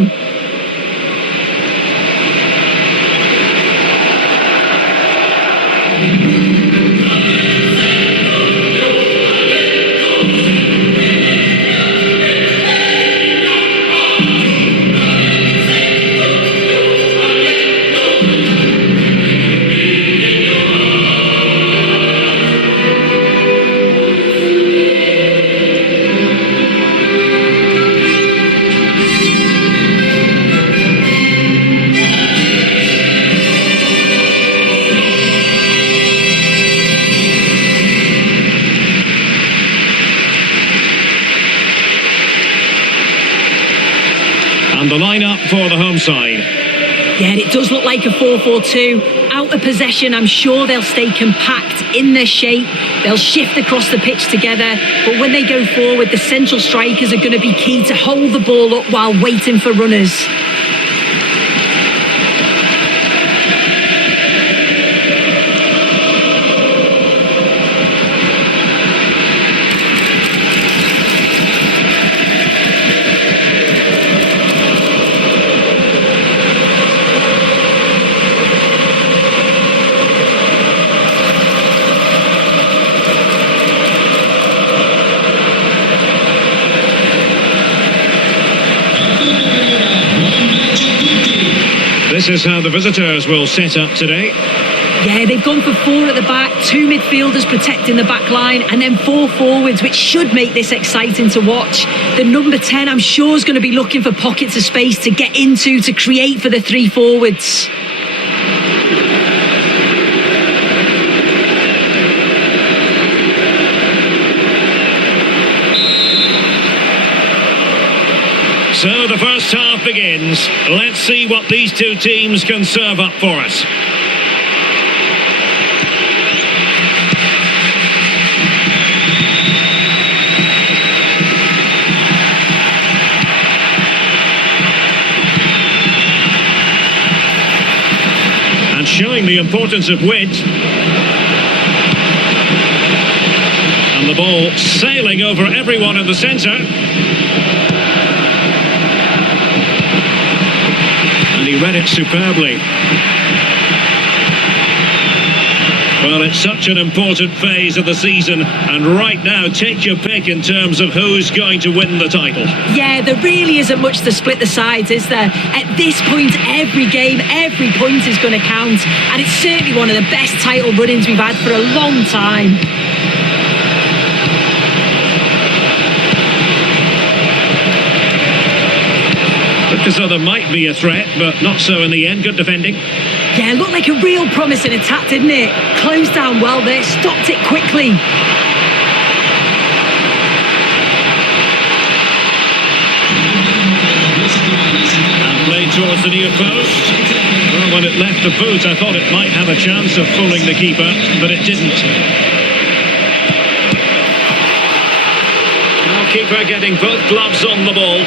And the lineup for the home side. Yeah, it does look like a 4-4-2. Out of possession, I'm sure they'll stay compact in their shape. They'll shift across the pitch together. But when they go forward, the central strikers are going to be key to hold the ball up while waiting for runners. This is how the visitors will set up today. Yeah, they've gone for 4 at the back, 2 midfielders protecting the back line, and then 4 forwards, which should make this exciting to watch. The number 10, I'm sure, is going to be looking for pockets of space to get into, to create for the 3 forwards. So the first half begins. Let's see what these two teams can serve up for us. And showing the importance of width. And the ball sailing over everyone in the centre. He read it superbly. Well, it's such an important phase of the season, and right now, take your pick in terms of who's going to win the title. Yeah, there really isn't much to split the sides, is there? At this point, every game, every point is going to count, and it's certainly one of the best title run-ins we've had for a long time. So there might be a threat, but not so in the end. Good defending. Yeah, looked like a real promising attack, didn't it? Closed down well there, stopped it quickly. And played towards the near post. Well, when it left the boot, I thought it might have a chance of fooling the keeper, but it didn't. Now keeper getting both gloves on the ball.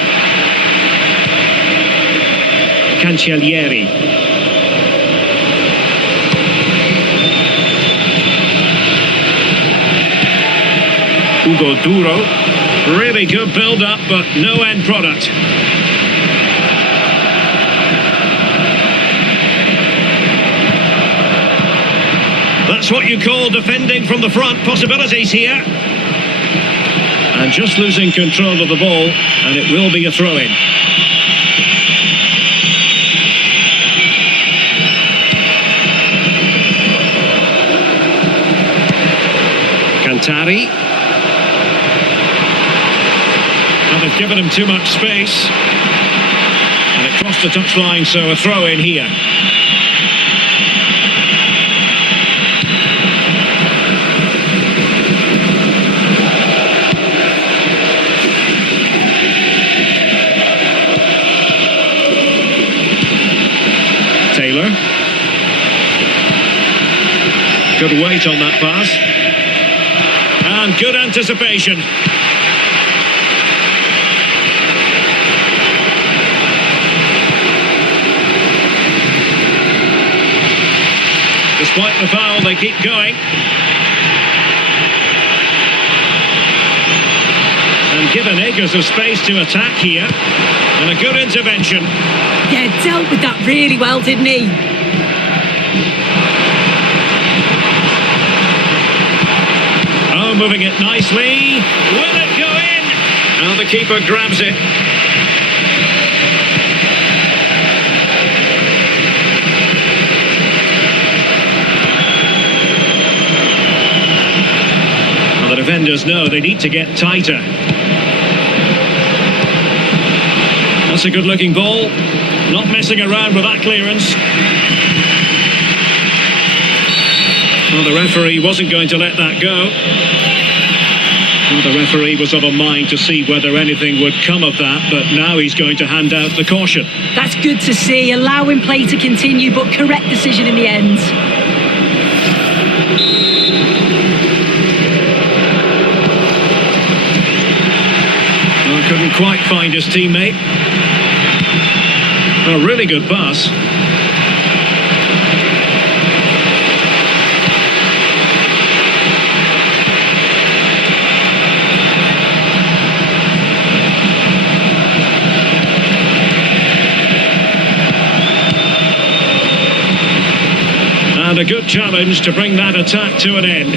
Cancellieri. Ugo Duro. Really good build-up, but no end product. That's what you call defending from the front. Possibilities here. And just losing control of the ball, and it will be a throw-in. Cantari. Well, they've given him too much space. And it crossed the touchline, so a throw in here. Good weight on that pass. And good anticipation. Despite the foul, they keep going. And given acres of space to attack here. And a good intervention. Yeah, dealt with that really well, didn't he? Oh, moving it nicely. Will it go in? Now the keeper grabs it. Well, the defenders know they need to get tighter. That's a good-looking ball. Not messing around with that clearance. Well, the referee wasn't going to let that go. Well, the referee was of a mind to see whether anything would come of that, but now he's going to hand out the caution. That's good to see, allowing play to continue, but correct decision in the end. Well, couldn't quite find his teammate. A really good pass. And a good challenge to bring that attack to an end.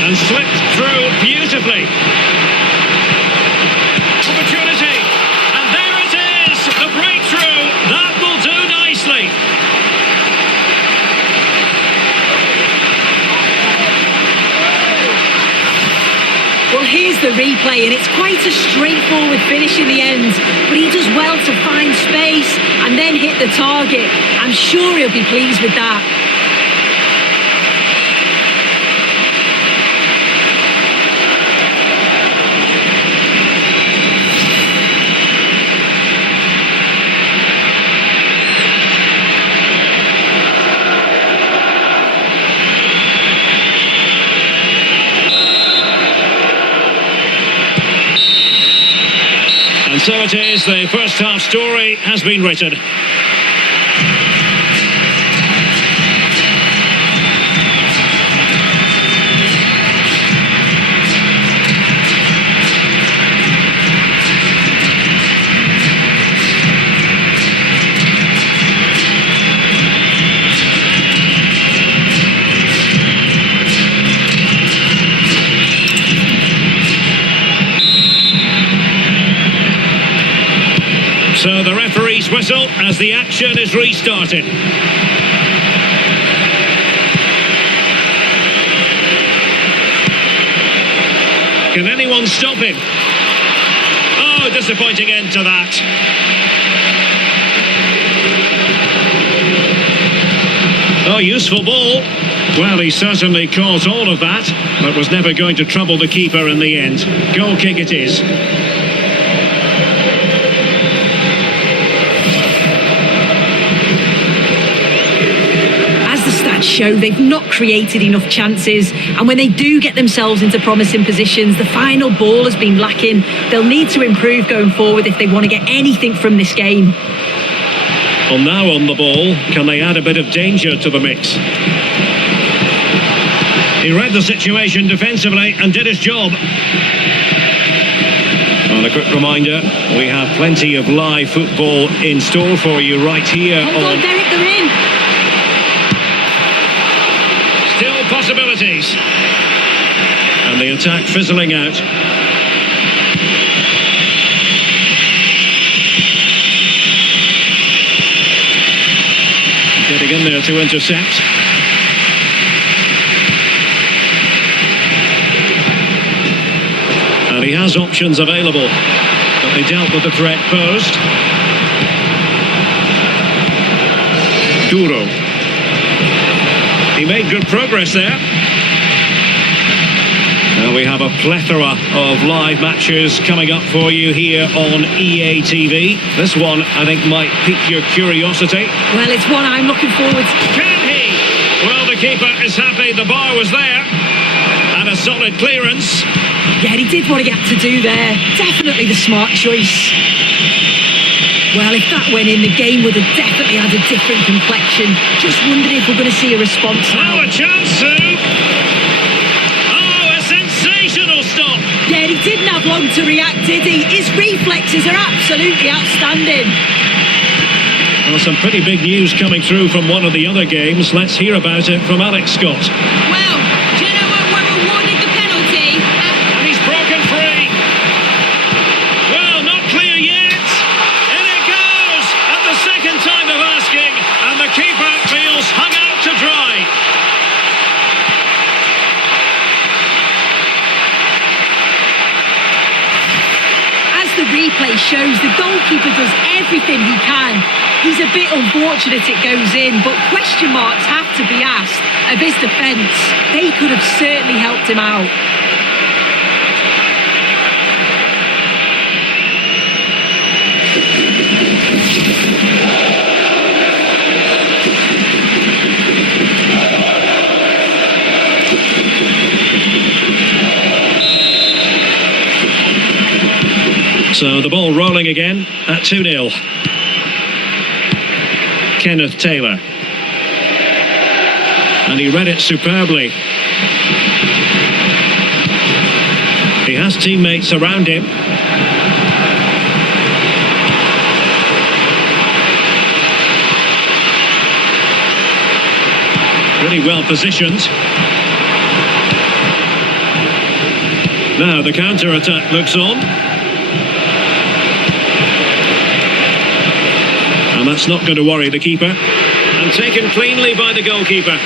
And slipped through beautifully. Opportunity. And there it is. The breakthrough. That will do nicely. Well, here's the replay, and it's quite a straightforward finish in the end, but he does well to find space and then hit the target. I'm sure he'll be pleased with that. And so it is, the first half story has been written. So the referee's whistle as the action is restarted. Can anyone stop him? Oh, disappointing end to that. Oh, useful ball. Well, he certainly caught all of that, but was never going to trouble the keeper in the end. Goal kick it is. Show they've not created enough chances, and when they do get themselves into promising positions, the final ball has been lacking. They'll need to improve going forward if they want to get anything from this game. Well, now on the ball, can they add a bit of danger to the mix? He read the situation defensively and did his job. And a quick reminder, we have plenty of live football in store for you right here. Hold on, Derek, they're in. Still possibilities. And the attack fizzling out. Getting in there to intercept. And he has options available. But they dealt with the threat posed. Duro. He made good progress there. Well, we have a plethora of live matches coming up for you here on EA TV. This one, I think, might pique your curiosity. Well, it's one I'm looking forward to. Can he? Well, the keeper is happy the bar was there. And a solid clearance. Yeah, he did what he had to do there. Definitely the smart choice. Well, if that went in, the game would have definitely had a different complexion. Just wondering if we're going to see a response now. Oh, a chance to... Oh, a sensational stop. Yeah, he didn't have long to react, did he? His reflexes are absolutely outstanding. Well, some pretty big news coming through from one of the other games. Let's hear about it from Alex Scott. Well, Genoa were awarded the penalty. He's broken free. Well, not clear yet. In it goes at the second time of asking, and the keeper feels hung out to dry. As the replay shows, the goalkeeper does everything he can. He's a bit unfortunate it goes in, but question marks have to be asked of his defence. They could have certainly helped him out. So the ball rolling again at 2-0. Kenneth Taylor. And he read it superbly. He has teammates around him. Really well positioned. Now the counter-attack looks on. And that's not going to worry the keeper. And taken cleanly by the goalkeeper.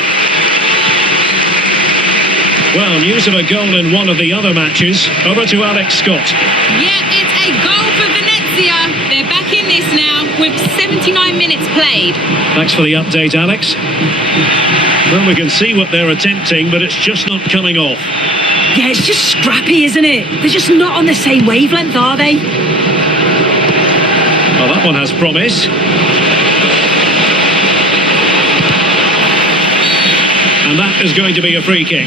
Well, news of a goal in one of the other matches. Over to Alex Scott. Yeah, it's a goal for Venezia. They're back in this now with 79 minutes played. Thanks for the update, Alex. Well, we can see what they're attempting, but it's just not coming off. Yeah, it's just scrappy, isn't it? They're just not on the same wavelength, are they? Well, that one has promise. And that is going to be a free kick.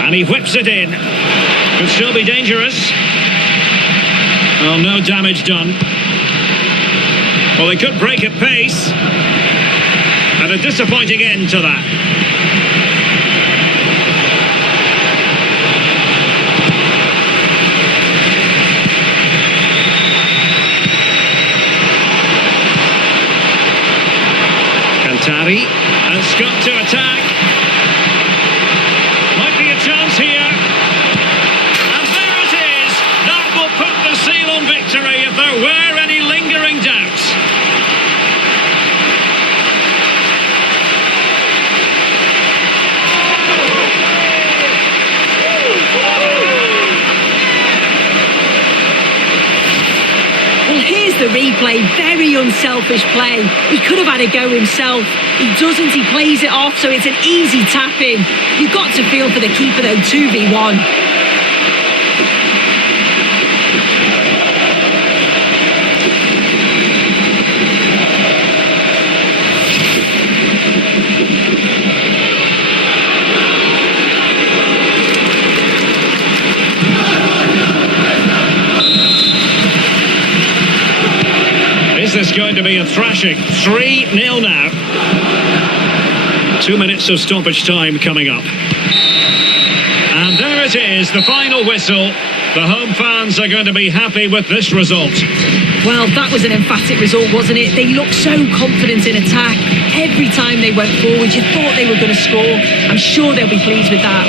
And he whips it in. Could still be dangerous. Well, no damage done. Well, they could break at pace. And a disappointing end to that. Cantari, and Scott to attack. Might be a chance here. And there it is. That will put the seal on victory if there were any lingering doubts. Well, here's the replay. Very unselfish play. He could have had a go himself. He doesn't. He plays it off, so it's an easy tap-in. You've got to feel for the keeper, though, 2v1. Is this going to be a thrashing? 3-0 now. 2 minutes of stoppage time coming up. And there it is, the final whistle. The home fans are going to be happy with this result. Well, that was an emphatic result, wasn't it? They looked so confident in attack. Every time they went forward, you thought they were going to score. I'm sure they'll be pleased with that.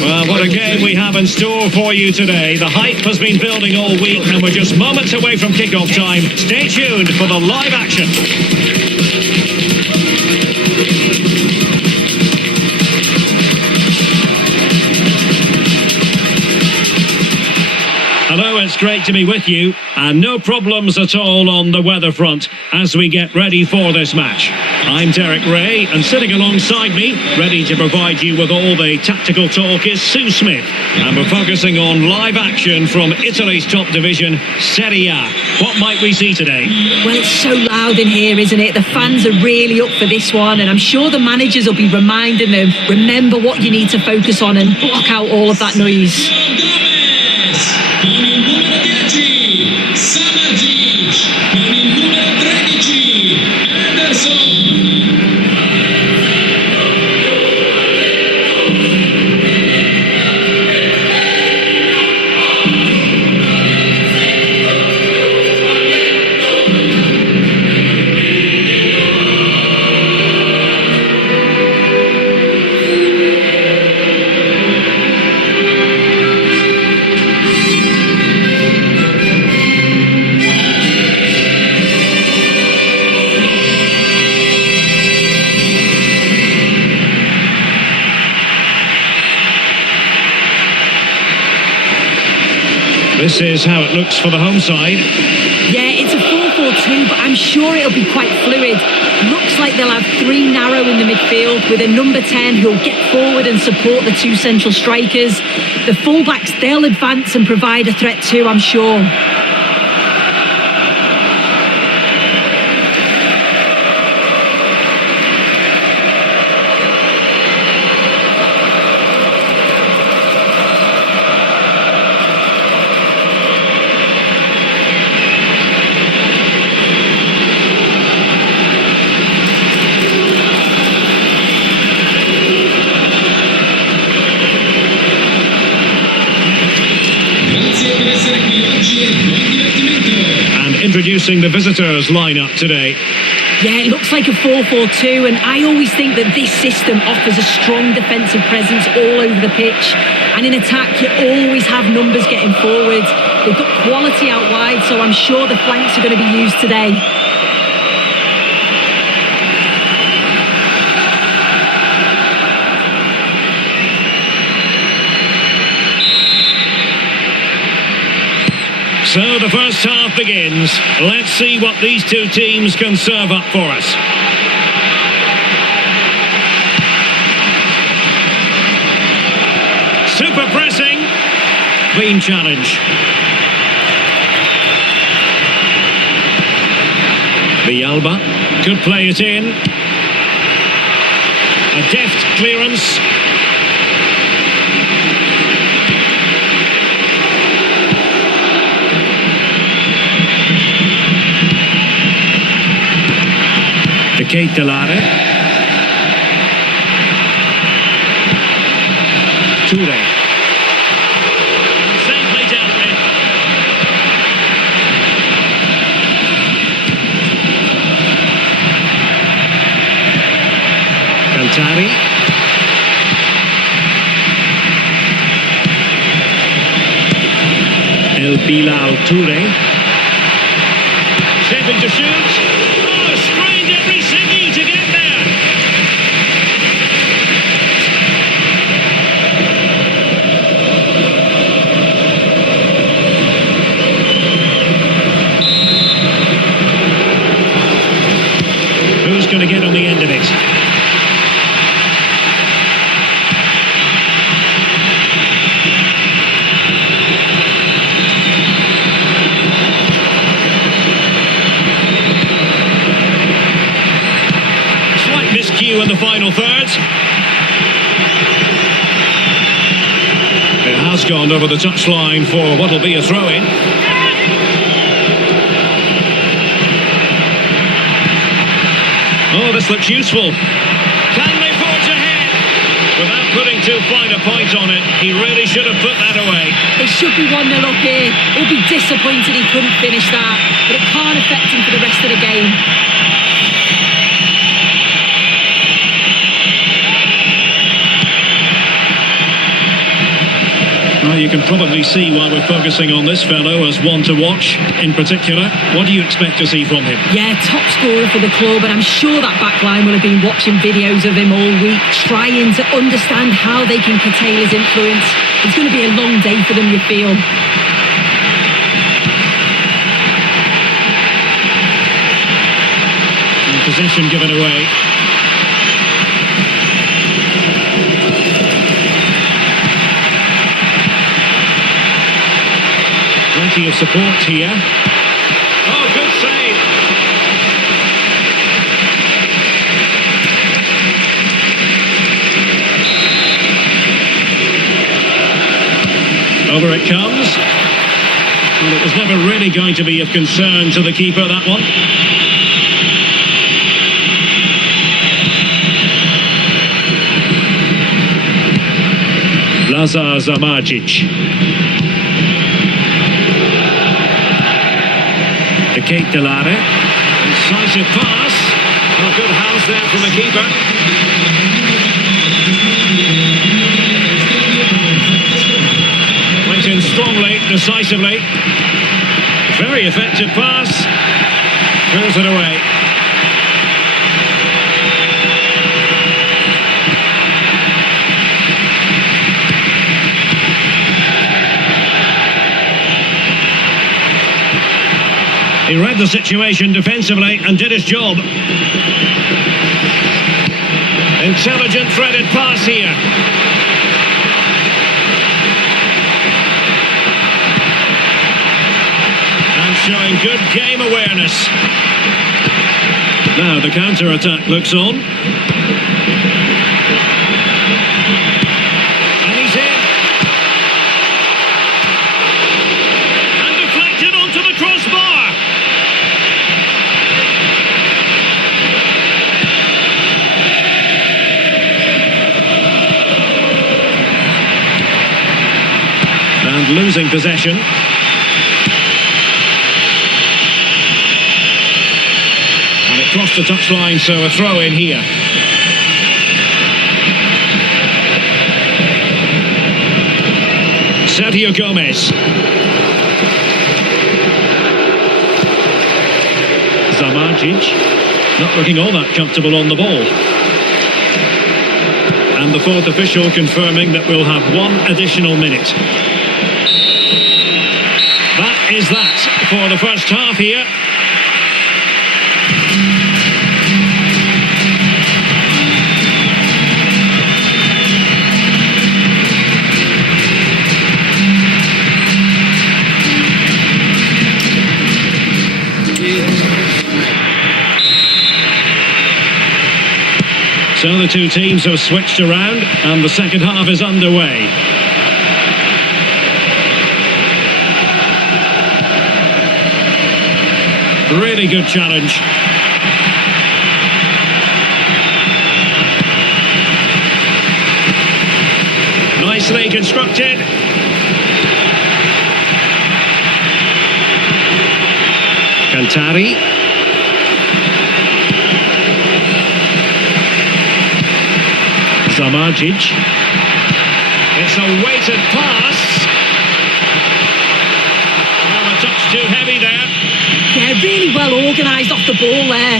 Well, what a game we have in store for you today. The hype has been building all week and we're just moments away from kick-off time. Stay tuned for the live action. Hello, it's great to be with you, and no problems at all on the weather front as we get ready for this match. I'm Derek Ray, and sitting alongside me, ready to provide you with all the tactical talk, is Sue Smith. And we're focusing on live action from Italy's top division, Serie A. What might we see today? Well, it's so loud in here, isn't it? The fans are really up for this one, and I'm sure the managers will be reminding them, remember what you need to focus on and block out all of that noise. Con il numero 10 Samardzic, con il numero 13 Anderson. This is how it looks for the home side. Yeah, it's a 4-4-2, but I'm sure it'll be quite fluid. Looks like they'll have three narrow in the midfield with a number 10 who'll get forward and support the two central strikers. The fullbacks, they'll advance and provide a threat too, I'm sure. Introducing the visitors lineup today. Yeah, it looks like a 4-4-2, and I always think that this system offers a strong defensive presence all over the pitch. And in attack, you always have numbers getting forward. They've got quality out wide, so I'm sure the flanks are going to be used today. So the first half begins. Let's see what these two teams can serve up for us. Super pressing. Clean challenge. Villalba could play it in. A deft clearance. Keitelare. Toure. Safely dealt with. Cantari. Bilal Toure. Shaping to shoot. Oh, strained every sinew to get there. Who's going to get on the end of it? Miscue in the final third. It has gone over the touchline for what will be a throw-in. Oh, this looks useful. Can they forge ahead? Without putting too fine a point on it, he really should have put that away. It should be 1-0 up here. He'll be disappointed he couldn't finish that, but it can't affect him for the rest of the game. Well, you can probably see why we're focusing on this fellow as one to watch in particular. What do you expect to see from him? Yeah, top scorer for the club, and I'm sure that backline will have been watching videos of him all week, trying to understand how they can curtail his influence. It's going to be a long day for them, you feel. And possession given away. Plenty of support here. Oh, good save. Over it comes. Well, it was never really going to be of concern to the keeper, that one. Lazar Zamardzic. Kate Delare. Decisive pass. Oh, good hands there from the keeper. Went in strongly, decisively. Very effective pass. Throws it away. He read the situation defensively and did his job. Intelligent threaded pass here. And showing good game awareness. Now the counter-attack looks on. And he's in. And deflected onto the crossbar. And losing possession. And it crossed the touchline, so a throw in here. Sergio Gomez. Zamardzic. Not looking all that comfortable on the ball. And the fourth official confirming that we'll have one additional minute. That is that for the first half here. So the two teams have switched around and the second half is underway. Really good challenge. Nicely constructed. Cantari. Zamardzic. It's a weighted pass. too heavy there. Yeah, really well organised off the ball there.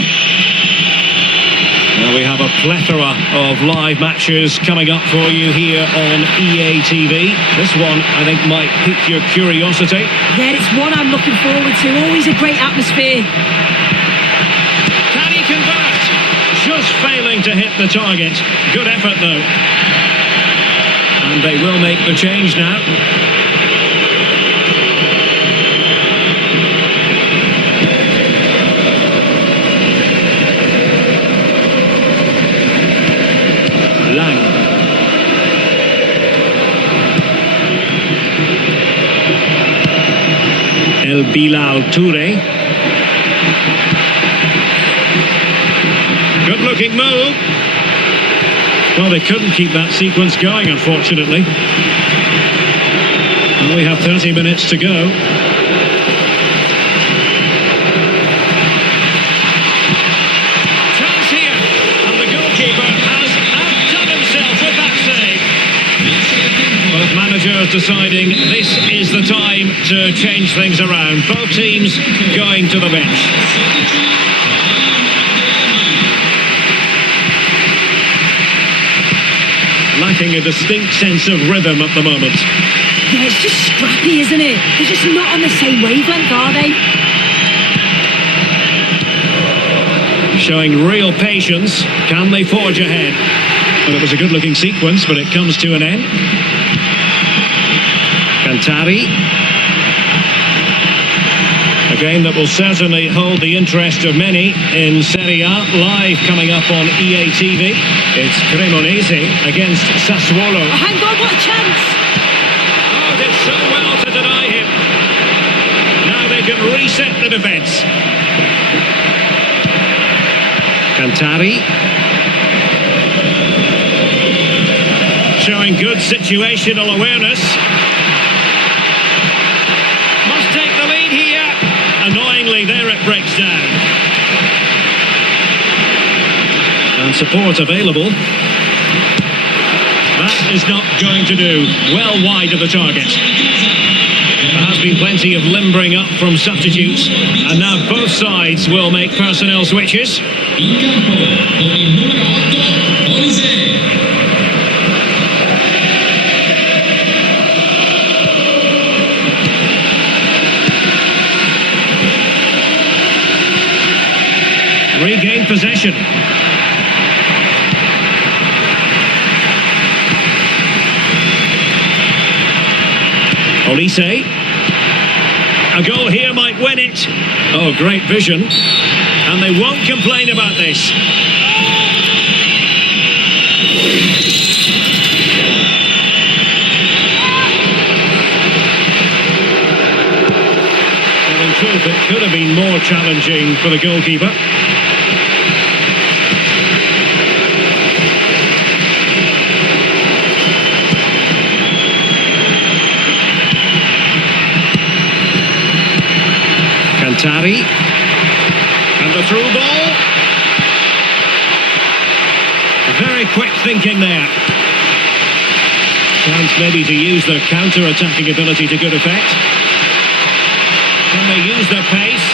Well, we have a plethora of live matches coming up for you here on EA TV. This one, I think, might pique your curiosity. Yeah, it's one I'm looking forward to. Always a great atmosphere. Can he convert? Just failing to hit the target. Good effort, though. And they will make the change now. El Bilal Toure. Good looking move. Well, they couldn't keep that sequence going, unfortunately. And we have 30 minutes to go. Chance here. And the goalkeeper has outdone himself with that save. Both managers deciding this is the time to change things around. Both teams going to the bench. Lacking a distinct sense of rhythm at the moment. Yeah, it's just scrappy, isn't it? They're just not on the same wavelength, are they? Showing real patience. Can they forge ahead? Well, it was a good-looking sequence, but it comes to an end. Alcantara. A game that will certainly hold the interest of many in Serie A, live coming up on EA TV. It's Cremonese against Sassuolo. Oh, hang on, what a chance! Oh, did so well to deny him. Now they can reset the defence. Alcantara. Showing good situational awareness. Take the lead here. Annoyingly, there it breaks down. And support available. That is not going to do. Well wide of the target. There has been plenty of limbering up from substitutes. And now both sides will make personnel switches. In campo con il numero 8, Olise. Regain possession. Olise. A goal here might win it. Oh, great vision. And they won't complain about this. Well, in truth, it could have been more challenging for the goalkeeper. Alcantara. And the through ball. Very quick thinking there. Chance maybe to use their counter-attacking ability to good effect. Can they use their pace?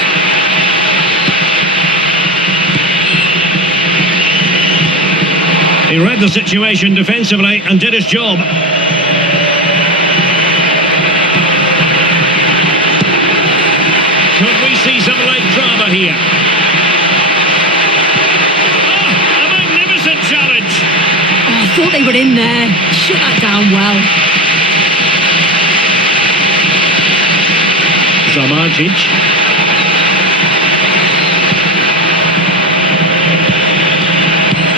He read the situation defensively and did his job. Could we see some late drama here? Oh, a magnificent challenge! Oh, I thought they were in there. Shut that down well. Zamartic.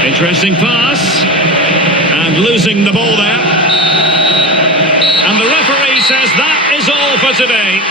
Interesting pass. And losing the ball there. And the referee says that is all for today.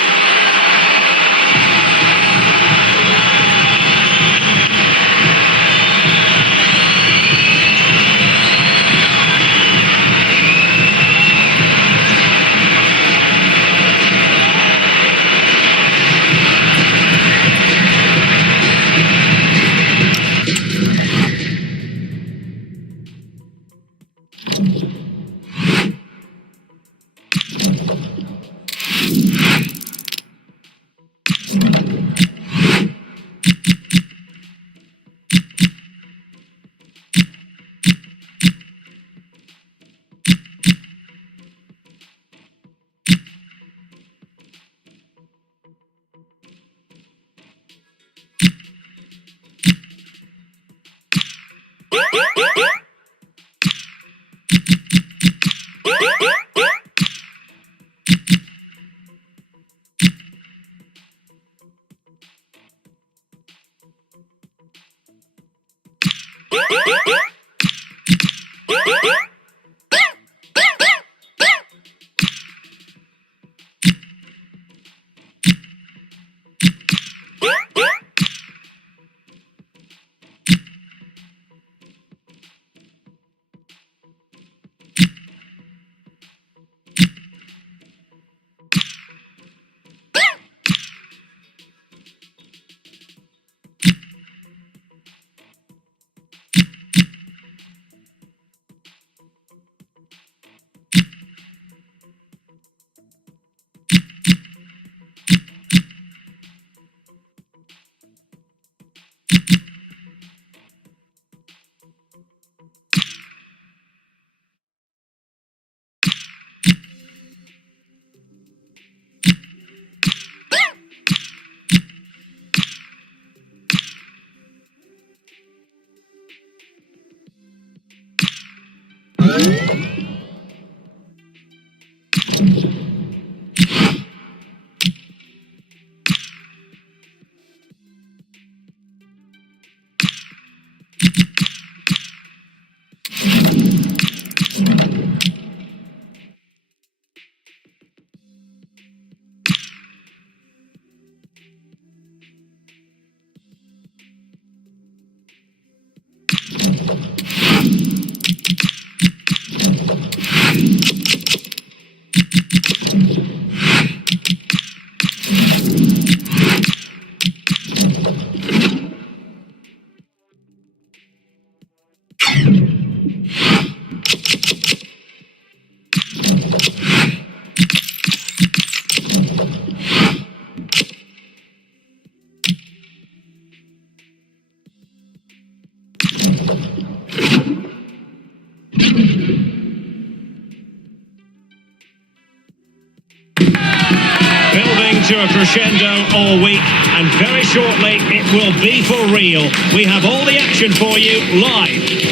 To a crescendo all week, and very shortly it will be for real. We have all the action for you live.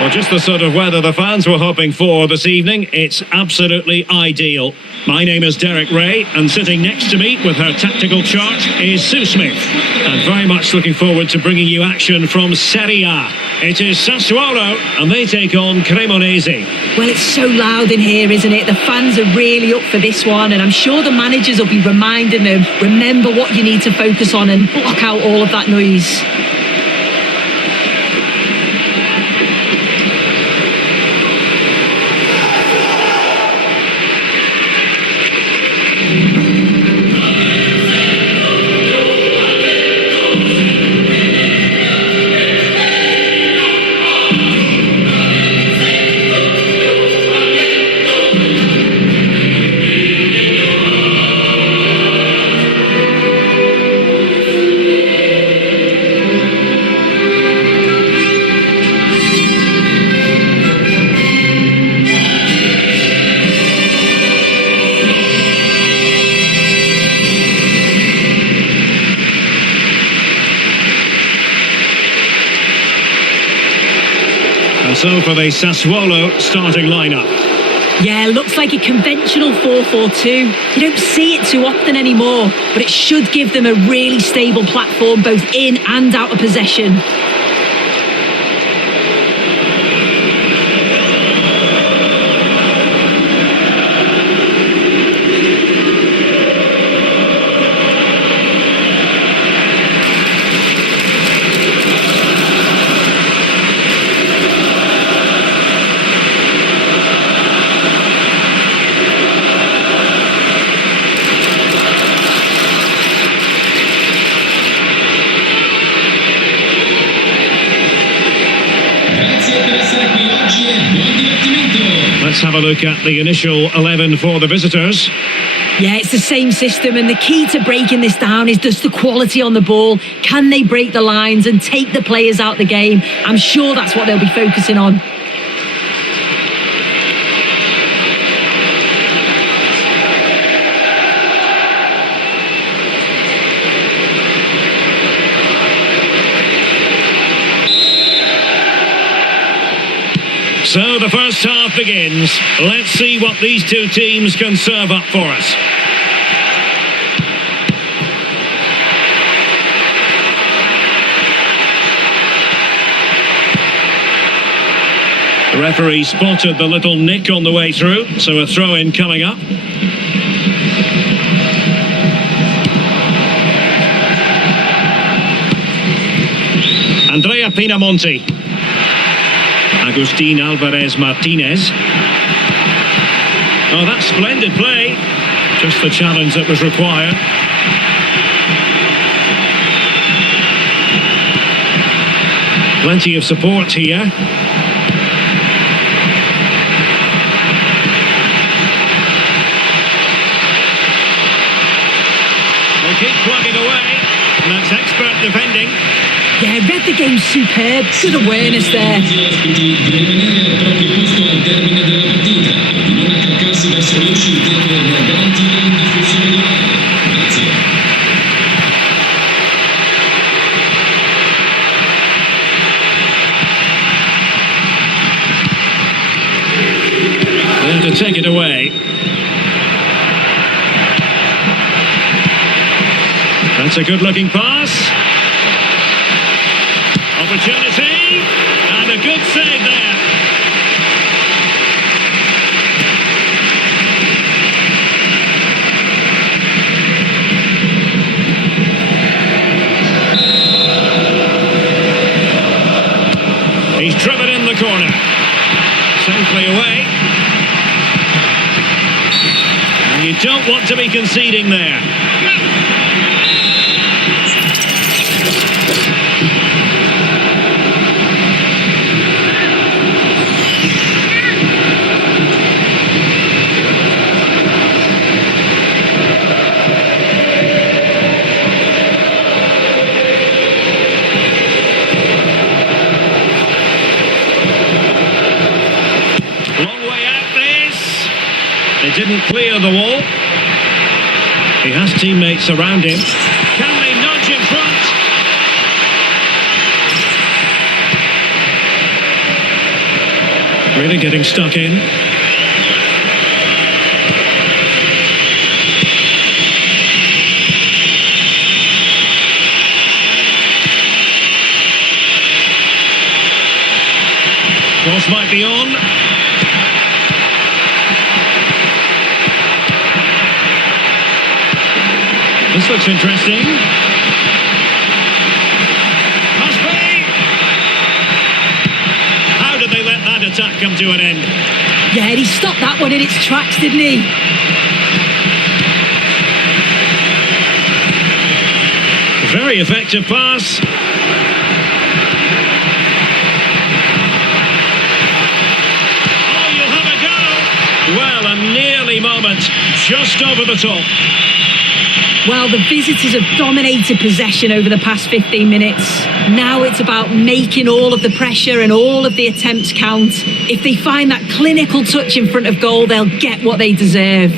Well, just the sort of weather the fans were hoping for this evening. It's absolutely ideal. My name is Derek Ray, and sitting next to me with her tactical chart is Sue Smith. And very much looking forward to bringing you action from Serie A. It is Sassuolo, and they take on Cremonese. Well, it's so loud in here, isn't it? The fans are really up for this one, and I'm sure the managers will be reminding them, remember what you need to focus on and block out all of that noise. So for the Sassuolo starting lineup. Yeah, looks like a conventional 4-4-2. You don't see it too often anymore, but it should give them a really stable platform both in and out of possession. Let's have a look at the initial 11 for the visitors. Yeah, it's the same system, and the key to breaking this down is just the quality on the ball. Can they break the lines and take the players out the game? I'm sure that's what they'll be focusing on. So the first half begins. Let's see what these two teams can serve up for us. The referee spotted the little nick on the way through, so a throw-in coming up. Andrea Pinamonti. Agustin Alvarez Martinez. Oh, that's splendid play. Just the challenge that was required. Plenty of support here. They keep plugging away, and that's expert defending. Yeah, read the game superb. Good awareness there. Gli ospiti di rimanere al proprio posto al termine della partita e di non accalcarsi verso le uscite per garantire l'indifusione di palla. Grazie. Then to take it away. That's a good-looking pass. Opportunity, and a good save there. He's driven in the corner. Safely away. And you don't want to be conceding there. Didn't clear the wall. He has teammates around him. Can they nudge in front? Really getting stuck in. Cross might be on. This looks interesting. Must be! How did they let that attack come to an end? Yeah, he stopped that one in its tracks, didn't he? Very effective pass. Oh, you'll have a go! Well, a nearly moment, just over the top. Well, the visitors have dominated possession over the past 15 minutes. Now it's about making all of the pressure and all of the attempts count. If they find that clinical touch in front of goal, they'll get what they deserve.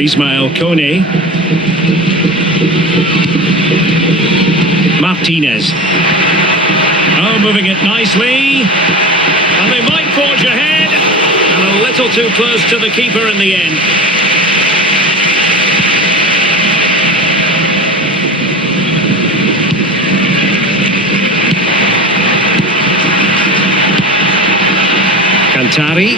Ismail Kone. Martinez. Oh, moving it nicely. And they might forge ahead. And a little too close to the keeper in the end. Cantari.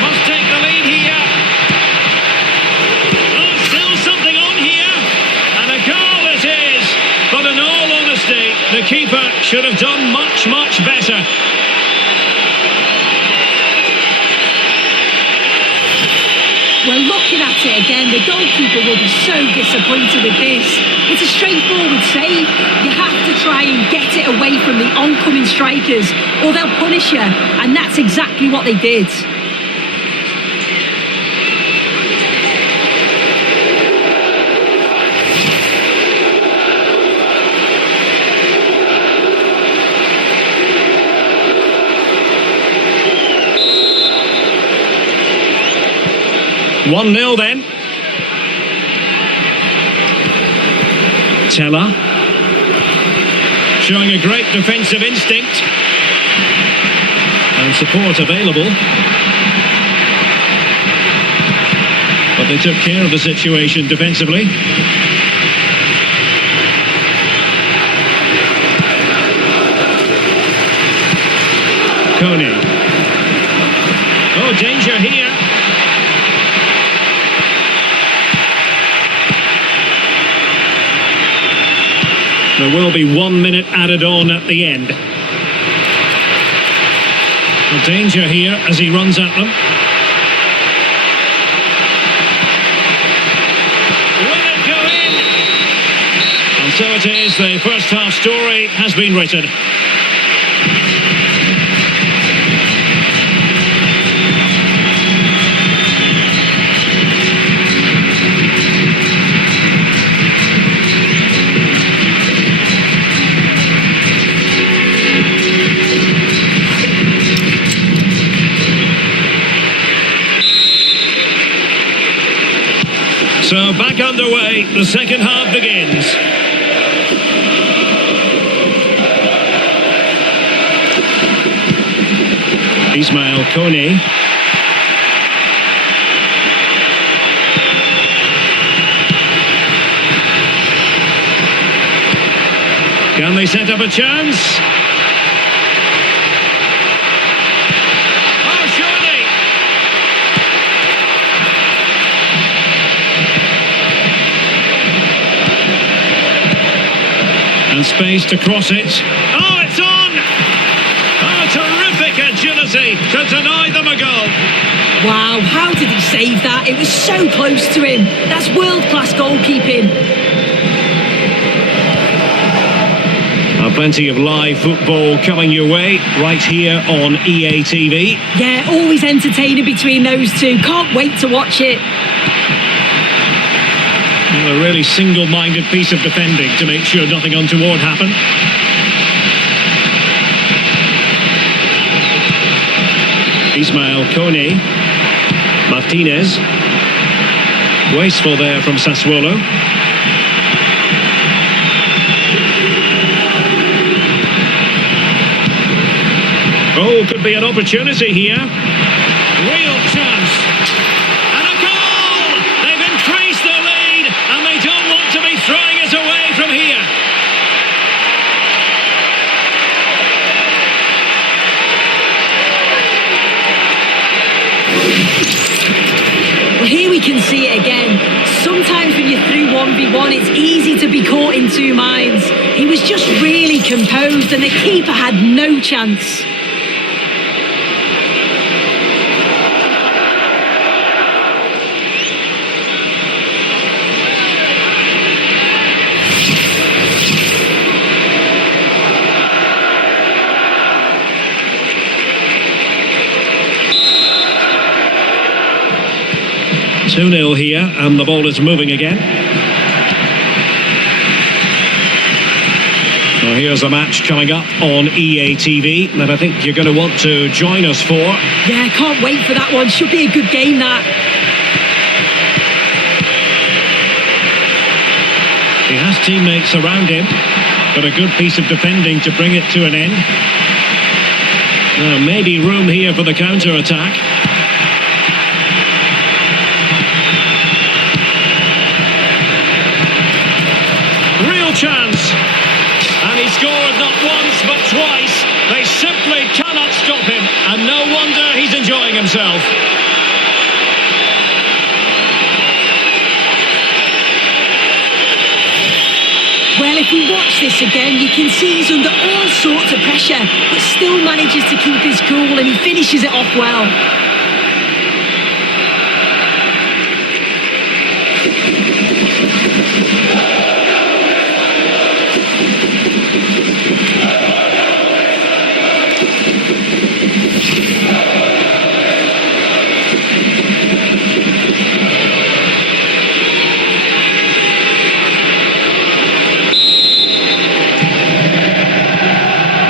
Must take the lead here. Oh, still something on here. And a goal it is. But in all honesty, the keeper should have done much, much better. Well, looking at it again, the goalkeeper will be so disappointed with this. It's a straightforward save. You have to try and get it away from the oncoming strikers, or they'll punish you. And that's exactly what they did. 1-0 then. Teller. Showing a great defensive instinct. And support available. But they took care of the situation defensively. Coney. Oh, danger here. There will be 1 minute added on at the end. The danger here as he runs at them. Will it go in? And so it is, the first half story has been written. So back underway, the second half begins. Ismail Coney. Can they set up a chance? Oh, surely! And space to cross it. Oh, it's on! Oh, terrific agility to deny them a goal. Wow, how did he save that? It was so close to him. That's world-class goalkeeping. Plenty of live football coming your way right here on EA TV. Yeah, always entertaining between those two. Can't wait to watch it. Well, a really single-minded piece of defending to make sure nothing untoward happened. Ismail Coney. Martinez. Wasteful there from Sassuolo. Oh, could be an opportunity here. Real chance. And a goal! They've increased their lead, and they don't want to be throwing it away from here. Well, here we can see it again. Sometimes when you're through 1v1, it's easy to be caught in two minds. He was just really composed, and the keeper had no chance. Two-nil here, and the ball is moving again. Well, here's a match coming up on EA TV that I think you're going to want to join us for. Yeah, can't wait for that one. Should be a good game, that. He has teammates around him, but a good piece of defending to bring it to an end. Now, maybe room here for the counter-attack. Chance, and he scored not once but twice. They simply cannot stop him, and no wonder he's enjoying himself. Well, if we watch this again, you can see he's under all sorts of pressure, but still manages to keep his cool, and he finishes it off well.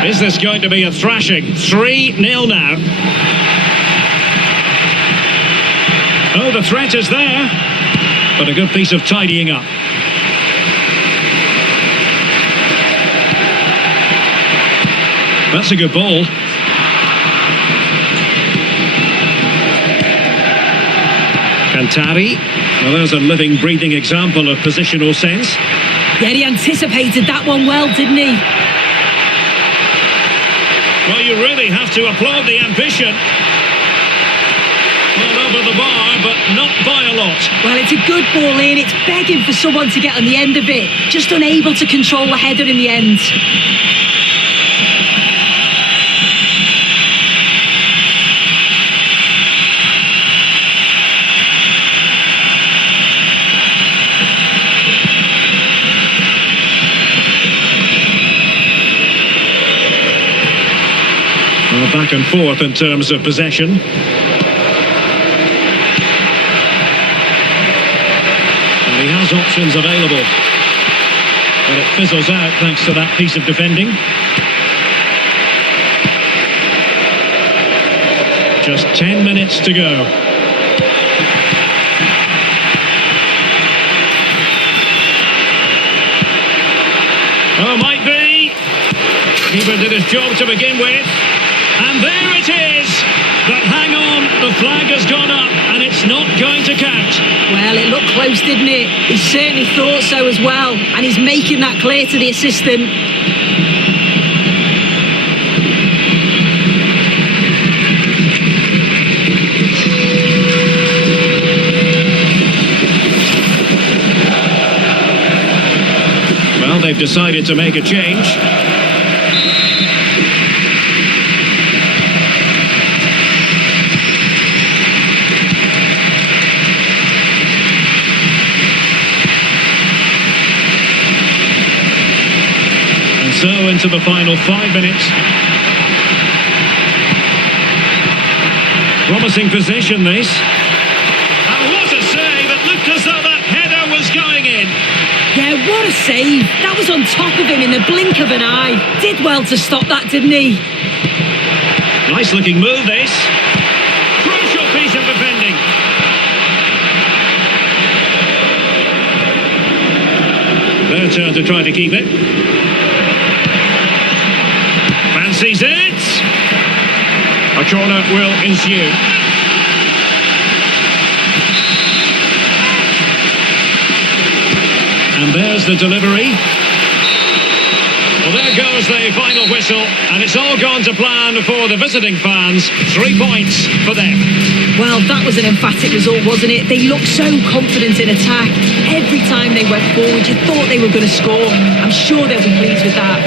Is this going to be a thrashing? 3-0 now. Oh, the threat is there, but a good piece of tidying up. That's a good ball. Cantari. Well, there's a living, breathing example of positional sense. Yeah, he anticipated that one well, didn't he? Well, you really have to applaud the ambition. Well, over the bar, but not by a lot. Well, it's a good ball in. It's begging for someone to get on the end of it. Just unable to control the header in the end. Well, back and forth in terms of possession. He has options available, but it fizzles out thanks to that piece of defending. Just 10 minutes to go. Oh, might be. Keeper did his job to begin with. And there it is. But hang on, the flag has gone up and it's not going to count. Well, it looked close, didn't it? He certainly thought so as well. And he's making that clear to the assistant. Well, they've decided to make a change. So into the final 5 minutes. Promising position, this. And what a save! It looked as though that header was going in. Yeah, what a save. That was on top of him in the blink of an eye. Did well to stop that, didn't he? Nice looking move, this. Crucial piece of defending. Their turn to try to keep it. Fancies it. A corner will ensue. And there's the delivery. Well, there goes the final whistle, and it's all gone to plan for the visiting fans. 3 points for them. Well, that was an emphatic result, wasn't it? They looked so confident in attack. Every time they went forward, you thought they were going to score. I'm sure they'll be pleased with that.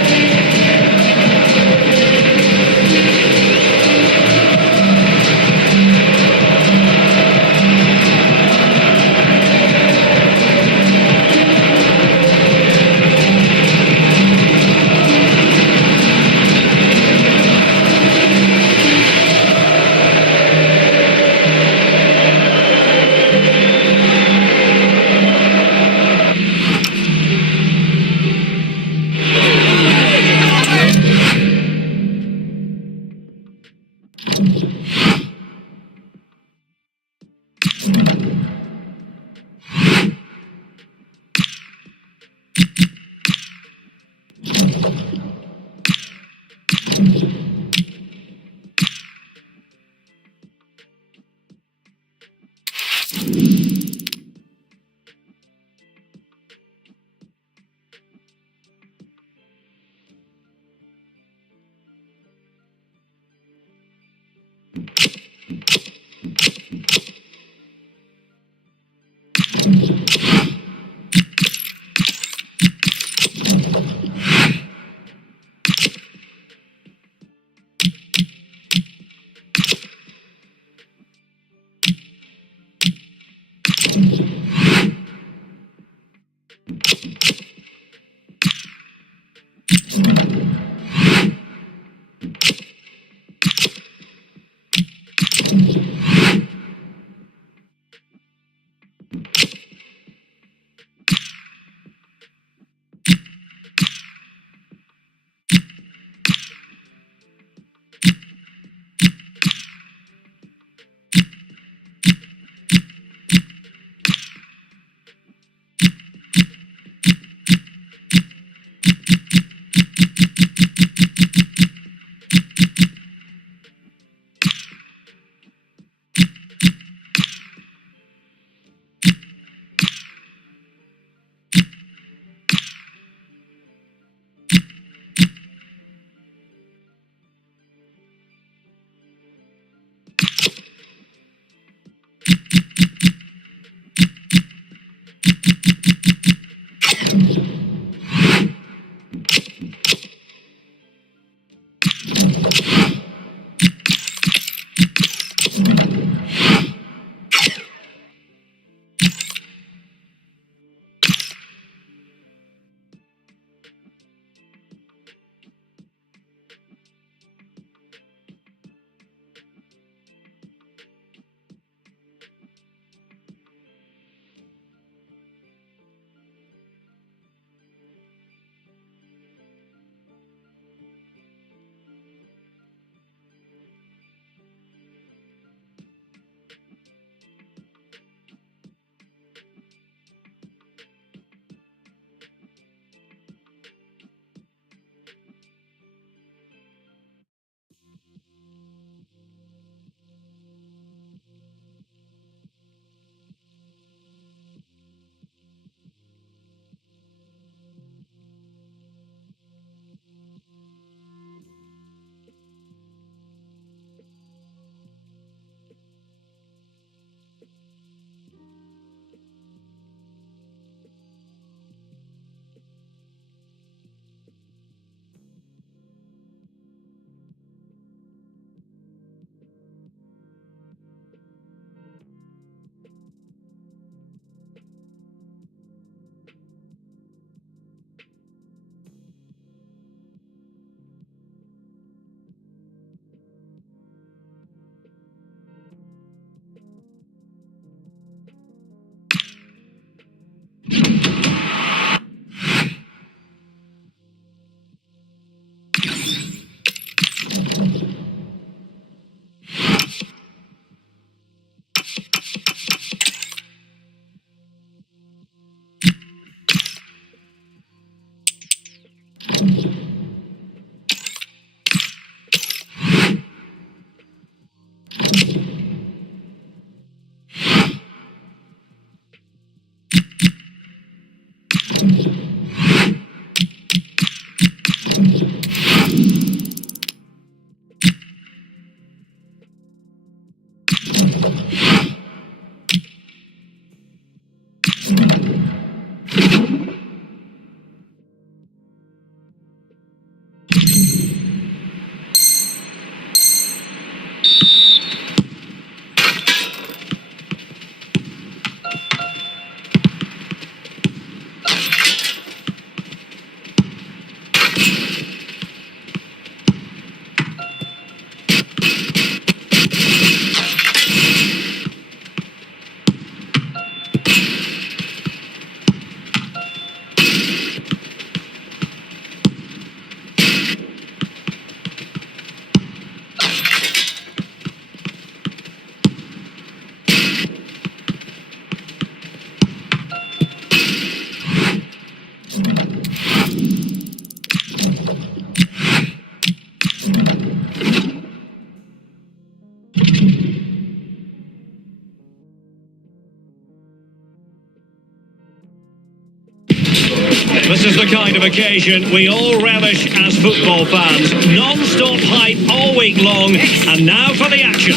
This is the kind of occasion we all relish as football fans. Non-stop hype all week long, and now for the action.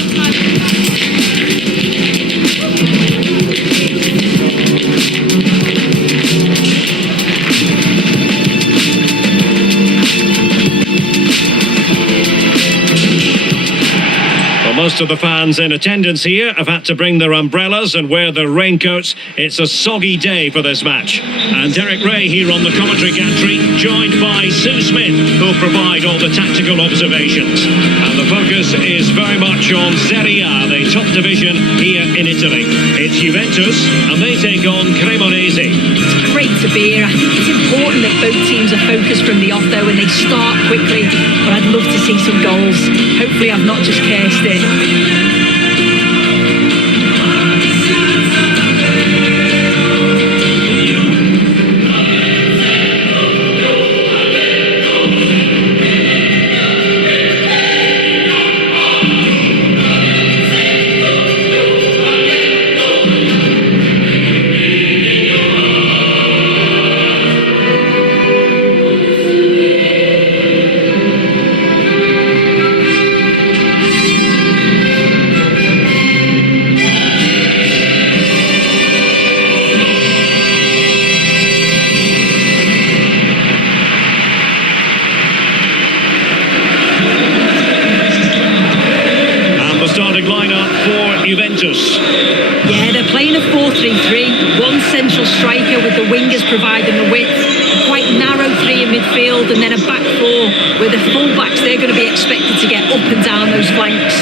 Most of the fans in attendance here have had to bring their umbrellas and wear their raincoats. It's a soggy day for this match. And Derek Ray here on the commentary gantry, joined by Sue Smith, who'll provide all the tactical observations. And the focus is very much on Serie A, the top division here in Italy. It's Juventus, and they take on Cremonese. It's great to be here. I think it's important that both teams are focused from the off, though, and they start quickly. But I'd love to see some goals. Hopefully I've not just cursed it. Juventus. Yeah, they're playing a 4-3-3. One central striker with the wingers providing the width. Quite narrow three in midfield, and then a back four where the full-backs, they're going to be expected to get up and down those flanks.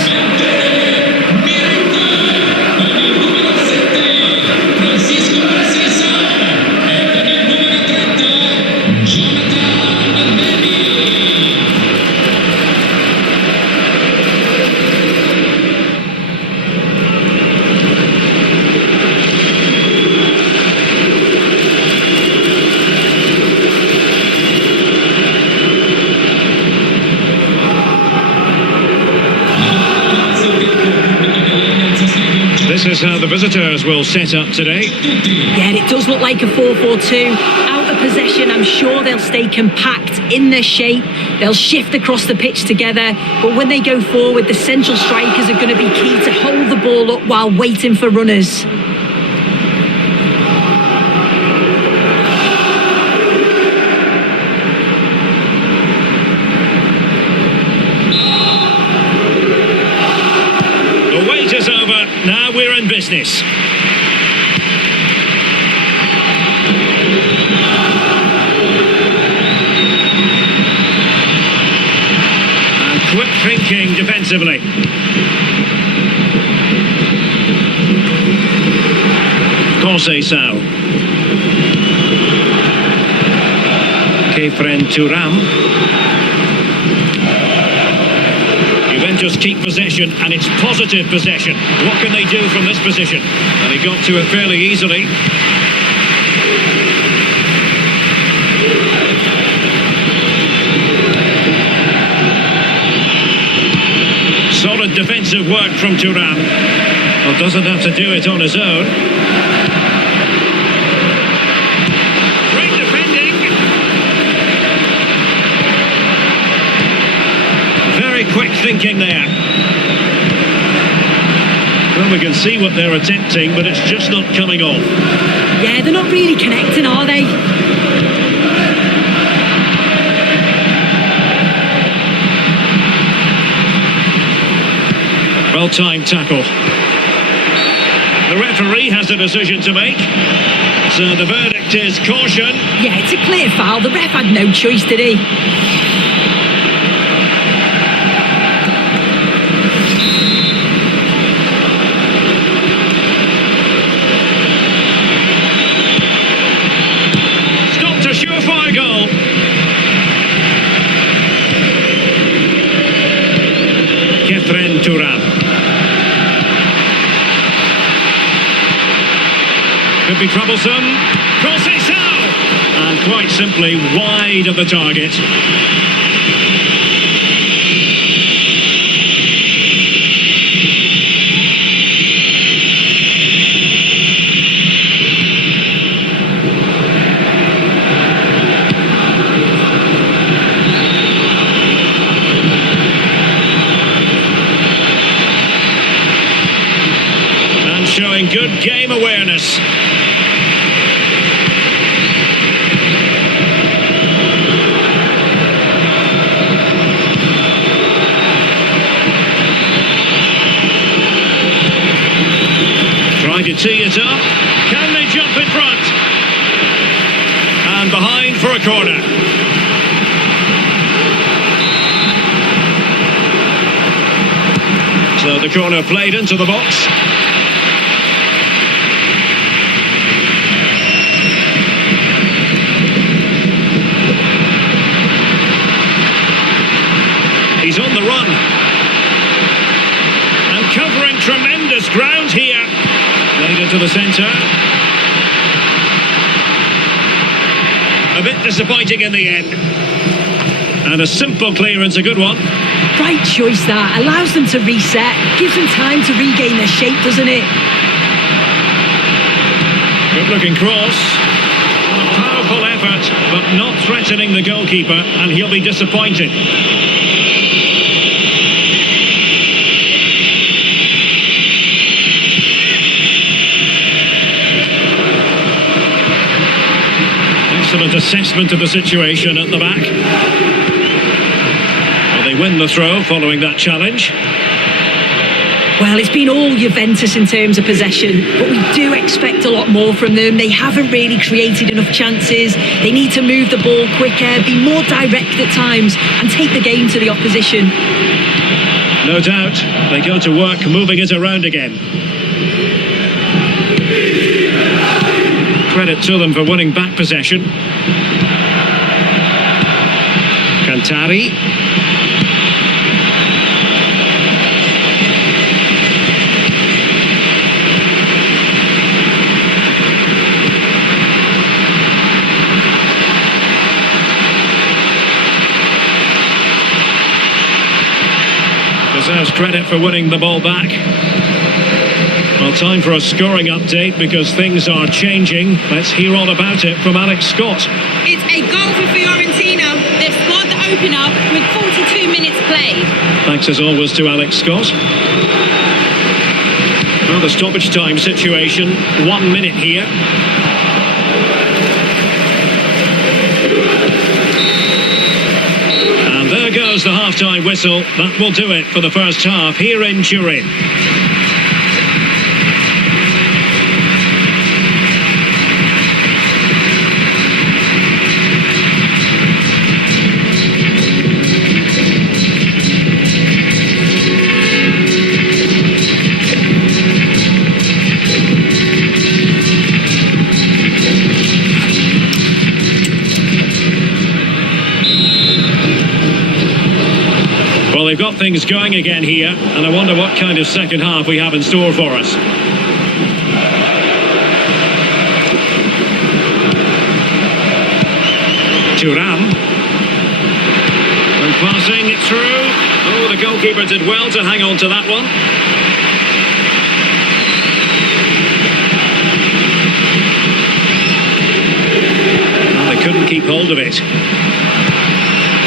This is how the visitors will set up today. Yeah, it does look like a 4-4-2. Out of possession, I'm sure they'll stay compact in their shape. They'll shift across the pitch together. But when they go forward, the central strikers are going to be key to hold the ball up while waiting for runners. The wait is over. Now we're in business. And quick thinking defensively. Conceição. Kefren Thuram. Juventus keep possession, and it's positive possession. What can they do from this position? And he got to it fairly easily. Solid defensive work from Thuram. Well, doesn't have to do it on his own. quick thinking there. Well, we can see what they're attempting, but it's just not coming off. Yeah, they're not really connecting, are they? Well-timed tackle. The referee has a decision to make. So the verdict is caution. Yeah, it's a clear foul. The ref had no choice, did he? Stopped a surefire goal. Kefren Turan. Could be troublesome. Crosses out! And quite simply wide of the target. And showing good game awareness. To tee it up. Can they jump in front? And behind for a corner. So the corner played into the box. He's on the run. And covering tremendous ground here. Played into the centre. A bit disappointing in the end. And a simple clearance, a good one. Right choice that. Allows them to reset. Gives them time to regain their shape, doesn't it? Good looking cross. A powerful effort, but not threatening the goalkeeper, and he'll be disappointed. Excellent assessment of the situation at the back. Well, they win the throw following that challenge. Well, it's been all Juventus in terms of possession, but we do expect a lot more from them. They haven't really created enough chances. They need to move the ball quicker, be more direct at times, and take the game to the opposition. No doubt, they go to work moving it around again. Credit to them for winning back possession. Cantari. Deserves credit for winning the ball back. Well, time for a scoring update because things are changing. Let's hear all about it from Alex Scott. It's a goal for Fiorentina. They've scored the opener with 42 minutes played. Thanks as always to Alex Scott. Well, the stoppage time situation, 1 minute here. And there goes the half-time whistle. That will do it for the first half here in Turin. Well, they've got things going again here, and I wonder what kind of second half we have in store for us. Thuram. And passing it through. Oh, the goalkeeper did well to hang on to that one. Well, they couldn't keep hold of it.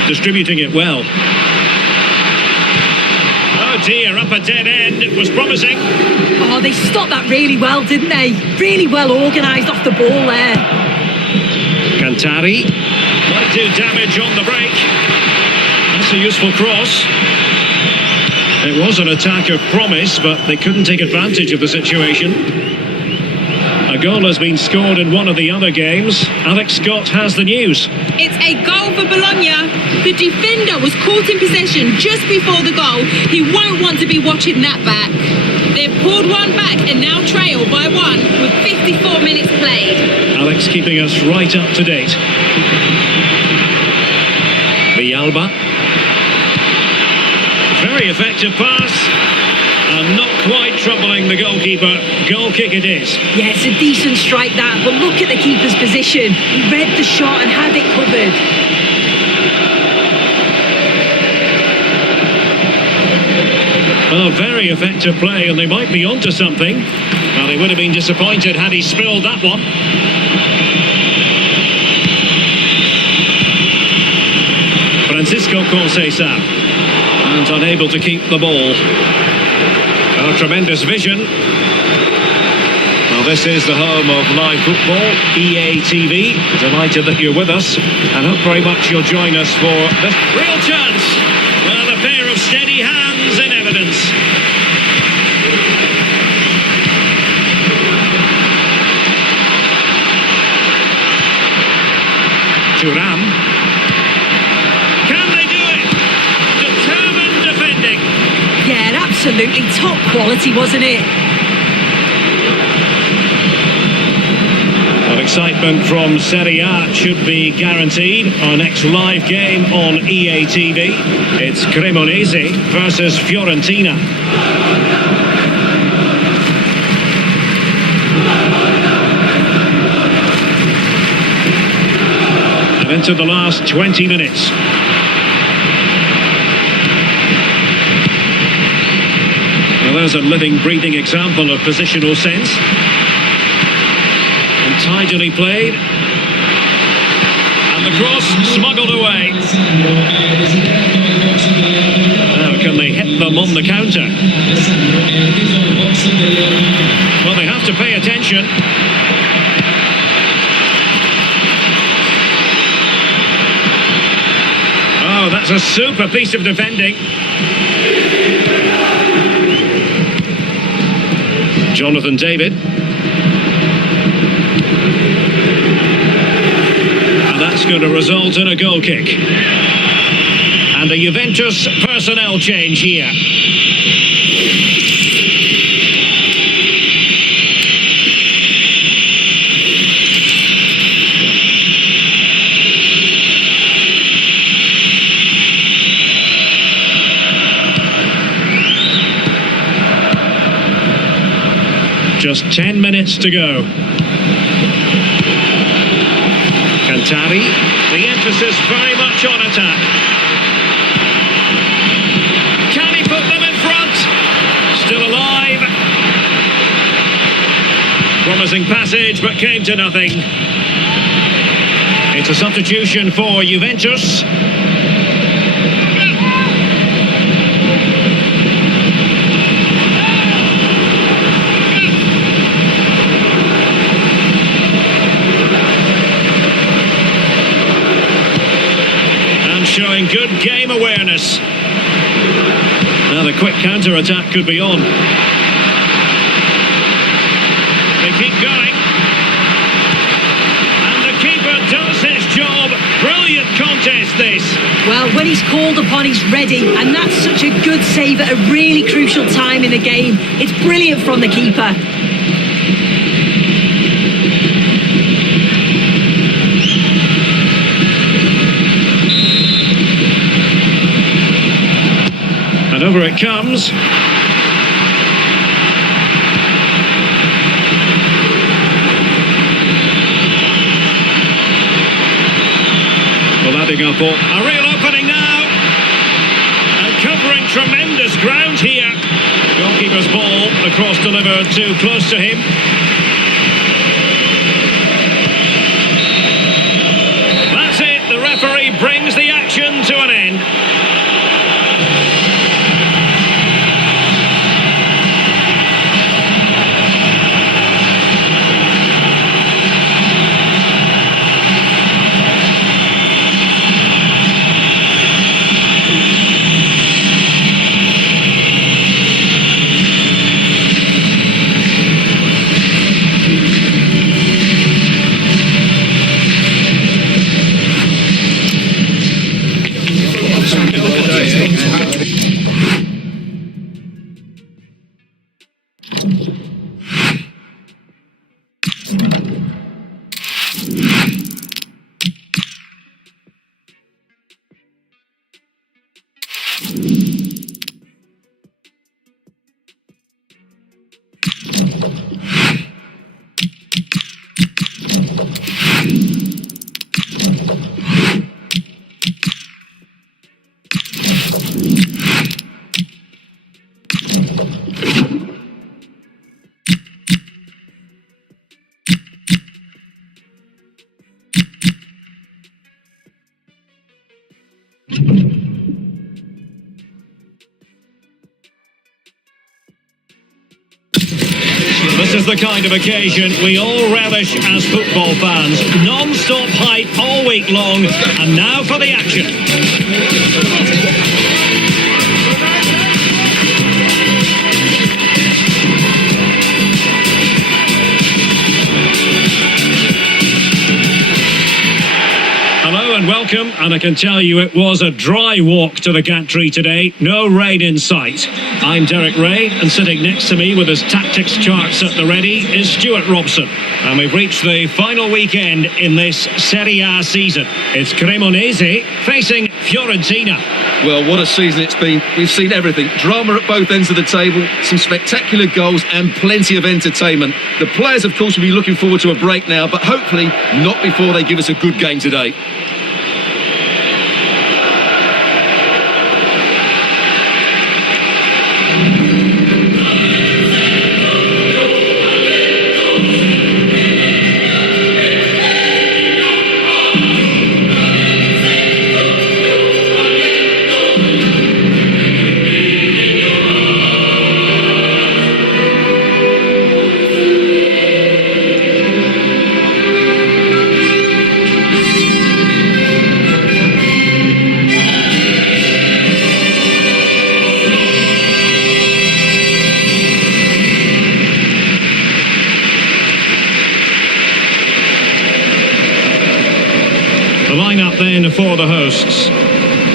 Distributing it well. here up a dead end. It was promising. Oh, they stopped that really well, didn't they? Really well organised off the ball there. Cantari might do damage on the break. That's a useful cross. It was an attack of promise, but they couldn't take advantage of the situation. A goal has been scored in one of the other games. Alex Scott has the news. It's a goal for Bologna. The defender was caught in possession just before the goal. He won't want to be watching that back. They've pulled one back and now trail by one with 54 minutes played. Alex keeping us right up to date. Villalba. Very effective pass. And not quite troubling the goalkeeper. Goal kick it is. Yeah, it's a decent strike that, but look at the keeper's position. He read the shot and had it covered. Well, very effective play, and they might be onto something. Well, they would have been disappointed had he spilled that one. Francisco Conceição, and unable to keep the ball. Oh, tremendous vision. Well, this is the home of live football, EA TV. Delighted that you're with us, and hope very much you'll join us for this real chance. Well, a pair of steady hands in evidence. Thuram. Can they do it? Determined defending. Yeah, absolutely top quality, wasn't it? Well, excitement from Serie A should be guaranteed. Our next live game on EA TV. It's Cremonese versus Fiorentina. And into the last 20 minutes. Well, there's a living, breathing example of positional sense. And tidily played. And the cross smuggled away. Now, can they hit them on the counter? Well, they have to pay attention. Oh, that's a super piece of defending. Jonathan David. And that's going to result in a goal kick. And a Juventus personnel change here. Just 10 minutes to go. Cantari, the emphasis very much on attack. Can he put them in front? Still alive. Promising passage, but came to nothing. It's a substitution for Juventus. Showing good game awareness. Now the quick counter-attack could be on. They keep going. And the keeper does his job. Brilliant contest, this. Well, when he's called upon, he's ready. And that's such a good save at a really crucial time in the game. It's brilliant from the keeper. And over it comes. Well, adding up all. A real opening now. And covering tremendous ground here. Goalkeeper's ball. The cross delivered too close to him. That's it. The referee brings the action to an end. This is the kind of occasion we all relish as football fans. Non-stop hype all week long, and now for the action. Hello and welcome, and I can tell you it was a dry walk to the gantry today, no rain in sight. I'm Derek Ray, and sitting next to me with his tactics charts at the ready is Stuart Robson. And we've reached the final weekend in this Serie A season. It's Cremonese facing Fiorentina. Well, what a season it's been. We've seen everything. Drama at both ends of the table, some spectacular goals and plenty of entertainment. The players, of course, will be looking forward to a break now, but hopefully not before they give us a good game today. The lineup then for the hosts.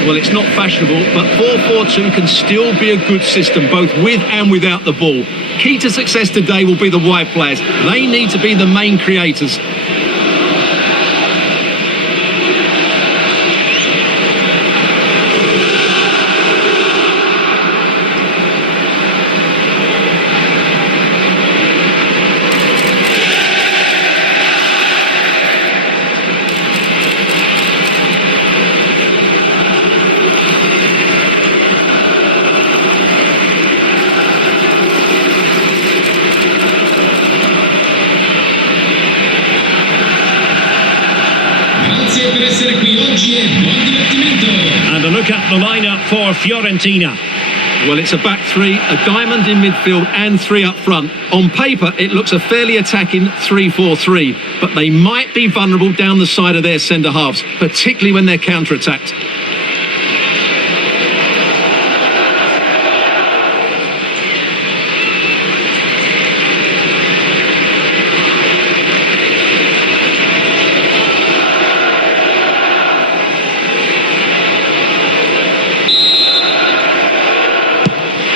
Well, it's not fashionable, but 4-4-2 can still be a good system, both with and without the ball. Key to success today will be the wide players. They need to be the main creators. And a look at the lineup for Fiorentina. Well, it's a back three, a diamond in midfield and three up front. On paper, it looks a fairly attacking 3-4-3, but they might be vulnerable down the side of their centre-halves, particularly when they're counter-attacked.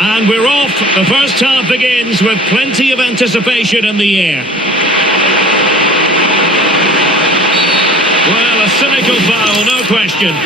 And we're off. The first half begins with plenty of anticipation in the air. Well, a cynical foul, no question.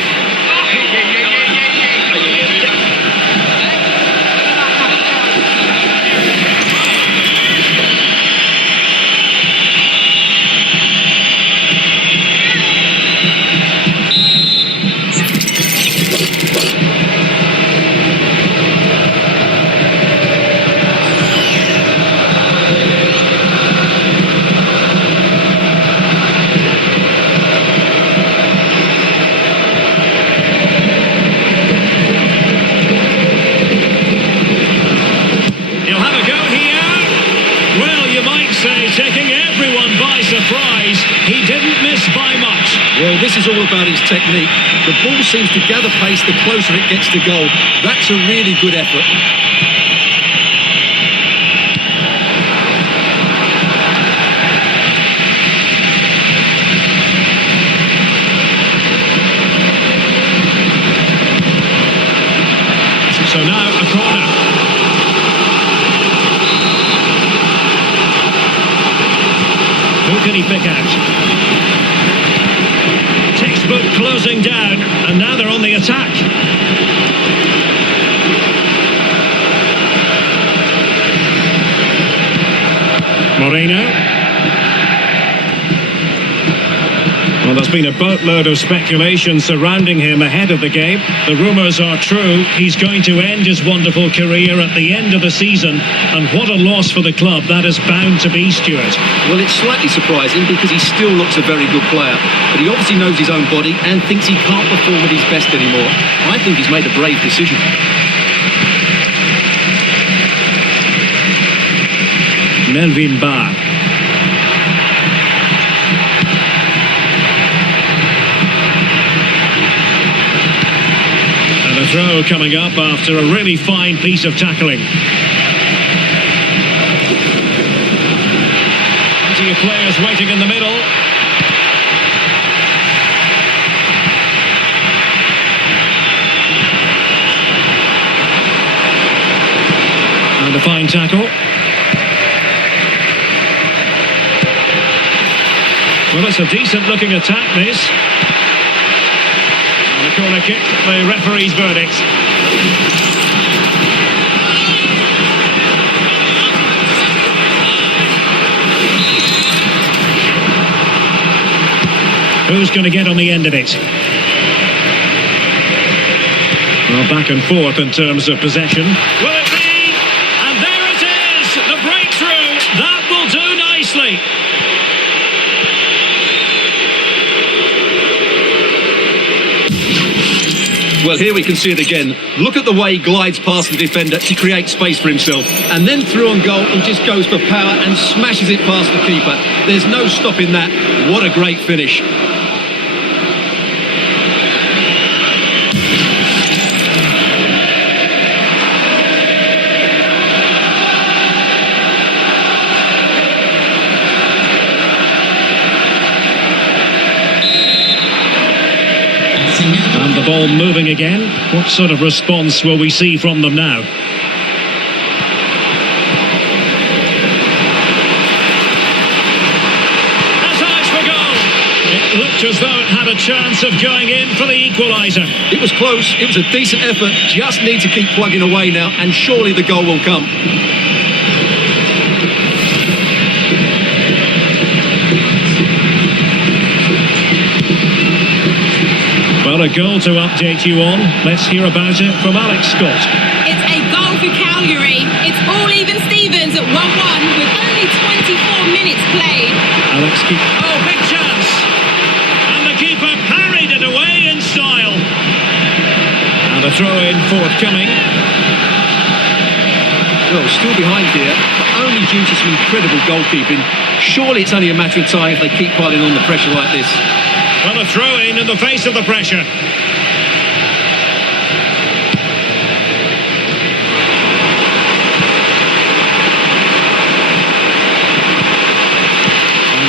Taking everyone by surprise. He didn't miss by much. Well, this is all about his technique. The ball seems to gather pace the closer it gets to goal. That's a really good effort. So now a corner. Who can he pick out? Textbook closing down, and now they're on the attack. Moreno. Well, there's been a boatload of speculation surrounding him ahead of the game. The rumours are true. He's going to end his wonderful career at the end of the season. And what a loss for the club that is bound to be, Stuart. Well, it's slightly surprising because he still looks a very good player. But he obviously knows his own body and thinks he can't perform at his best anymore. I think he's made a brave decision. Melvin Barr. And a throw coming up after a really fine piece of tackling. Plenty of players waiting in the middle. And a fine tackle. Well, it's a decent-looking attack, this. And a corner kick, the referee's verdict. Who's going to get on the end of it? Well, back and forth in terms of possession. Will it be? And there it is! The breakthrough! That will do nicely! Well, here we can see it again. Look at the way he glides past the defender to create space for himself. And then through on goal, he just goes for power and smashes it past the keeper. There's no stopping that. What a great finish. And the ball moving again. What sort of response will we see from them now? Has eyes for goal. It looked as though it had a chance of going in for the equaliser. It was close. It was a decent effort. Just need to keep plugging away now, and surely the goal will come. Well, a goal to update you on. Let's hear about it from Alex Scott. It's a goal for Calgary. It's all even Stevens at 1-1 with only 24 minutes played. Alex keep. Oh, big chance! And the keeper parried it away in style. And a throw-in forthcoming. Well, still behind here, but only due to some incredible goalkeeping. Surely it's only a matter of time if they keep piling on the pressure like this. Well, a throw-in in the face of the pressure. And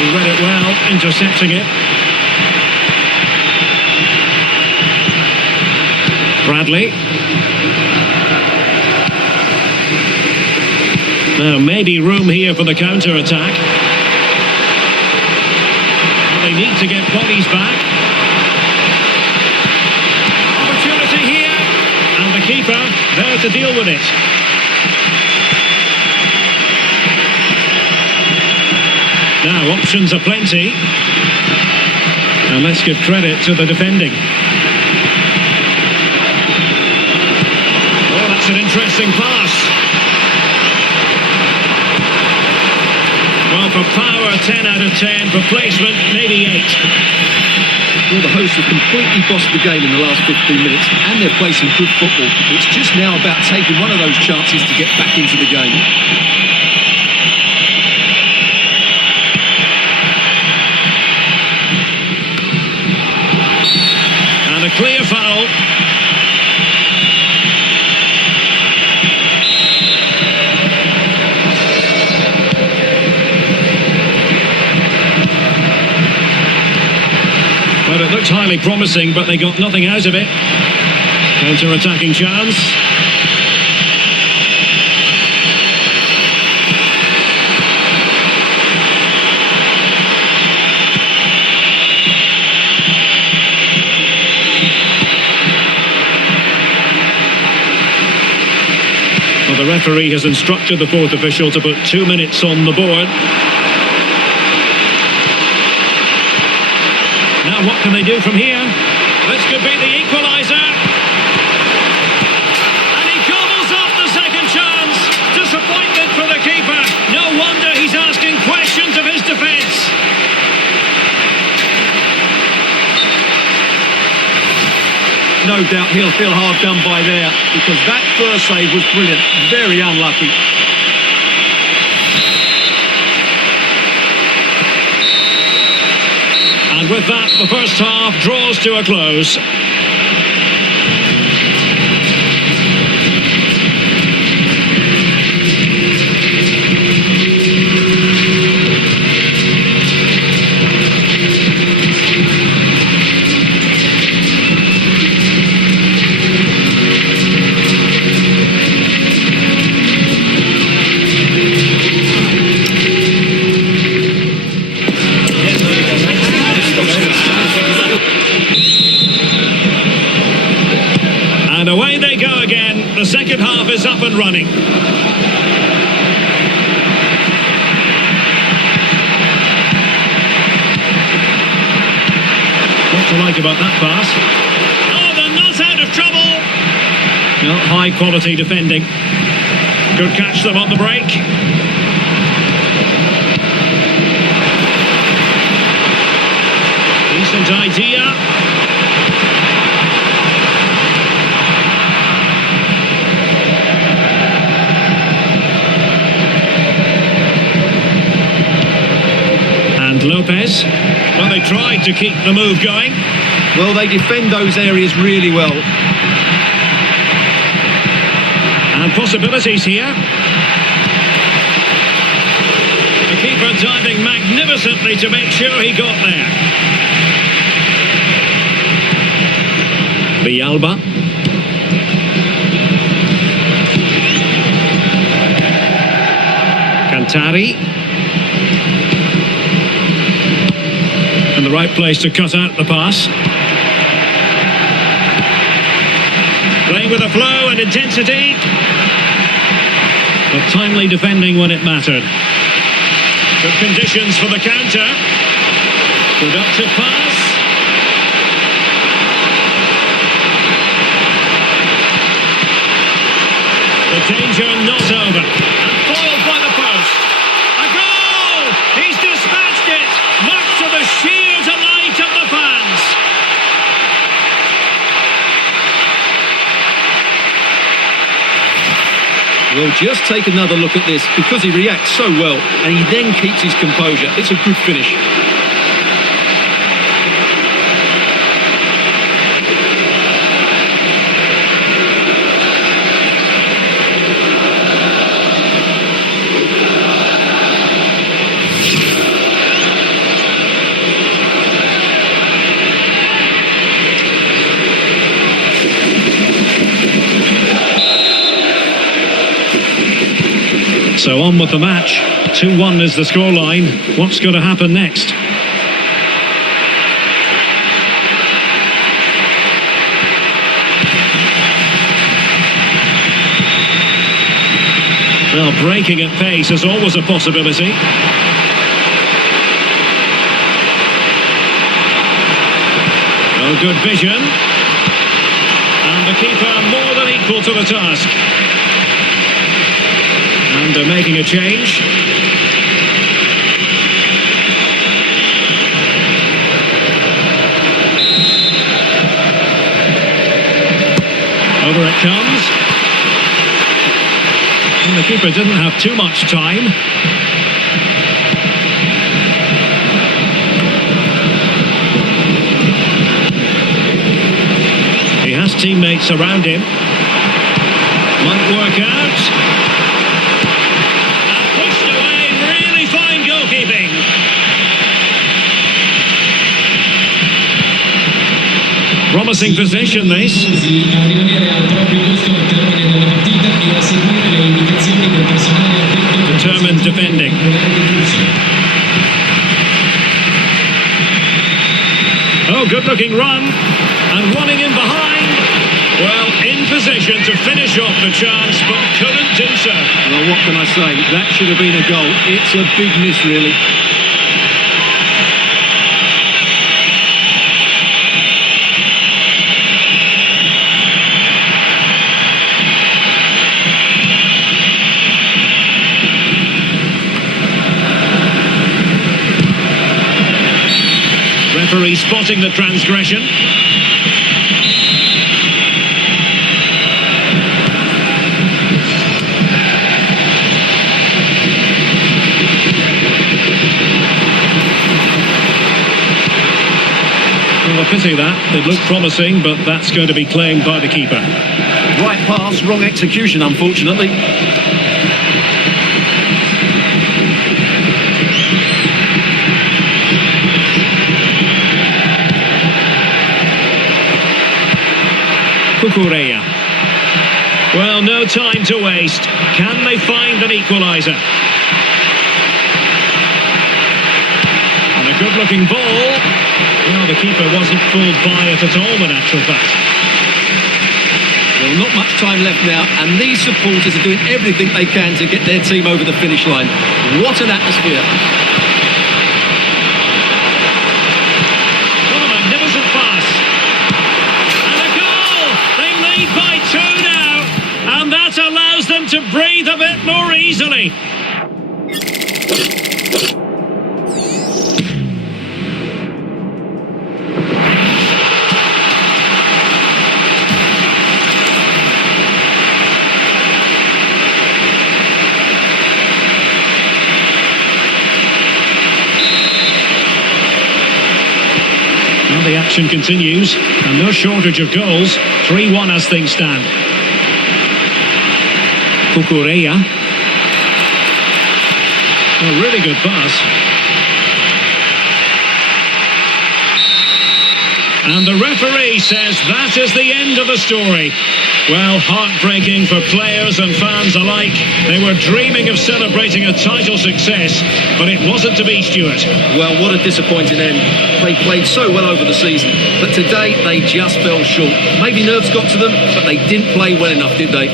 he read it well, intercepting it. Bradley. Now, maybe room here for the counter-attack. They need to get bodies back. Opportunity here. And the keeper there to deal with it. Now, options are plenty. And let's give credit to the defending. Oh, that's an interesting pass. Well, for power, 10 out of 10. For placement, maybe 8. Well, the hosts have completely bossed the game in the last 15 minutes, and they're playing some good football. It's just now about taking one of those chances to get back into the game. And a clear foul. Well, it looked highly promising, but they got nothing out of it. Counter-attacking chance. the referee has instructed the fourth official to put 2 minutes on the board. Now what can they do from here? This could be the equaliser. And he gobbles up the second chance. Disappointment for the keeper. No wonder he's asking questions of his defence. No doubt he'll feel hard done by there, because that first save was brilliant. Very unlucky. And with that, the first half draws to a close. And away they go again. The second half is up and running. What to like about that pass? Oh, they're not out of trouble. No, high quality defending. Good catch them on the break. Decent idea. And Lopez. Well, they tried to keep the move going. Well, they defend those areas really well. And possibilities here. The keeper diving magnificently to make sure he got there. Villalba. Cantari. And the right place to cut out the pass. Playing with a flow and intensity. But timely defending when it mattered. Good conditions for the counter. Productive pass. The danger not over. And foiled by the post. A goal! He's dispatched it! Much to the sheer delight of the fans. Well, just take another look at this, because he reacts so well and he then keeps his composure. It's a good finish. So on with the match. 2-1 is the scoreline. What's going to happen next? Well, breaking at pace is always a possibility. Oh, good vision. And the keeper more than equal to the task. And they're making a change. Over it comes. And the keeper didn't have too much time. He has teammates around him. Might work out. Promising possession, this. Determined defending. Oh, good-looking run. And running in behind. Well, in position to finish off the chance, but couldn't do so. Well, what can I say? That should have been a goal. It's a big miss, really. Referee spotting the transgression. Well, a pity that. It looked promising, but that's going to be claimed by the keeper. Right pass, wrong execution, unfortunately. Cucurella. Well, no time to waste. Can they find an equaliser? And a good-looking ball. Well, the keeper wasn't fooled by it at all, in actual fact. Well, not much time left now, and these supporters are doing everything they can to get their team over the finish line. What an atmosphere. What a magnificent pass. And a goal! They lead by 2 now, and that allows them to breathe a bit more easily. The action continues, and no shortage of goals. 3-1 as things stand. Cucurella. A really good pass. And the referee says that is the end of the story. Well, heartbreaking for players and fans alike. They were dreaming of celebrating a title success, but it wasn't to be, Stuart. Well, what a disappointing end. They played so well over the season, but today they just fell short. Maybe nerves got to them, but they didn't play well enough, did they?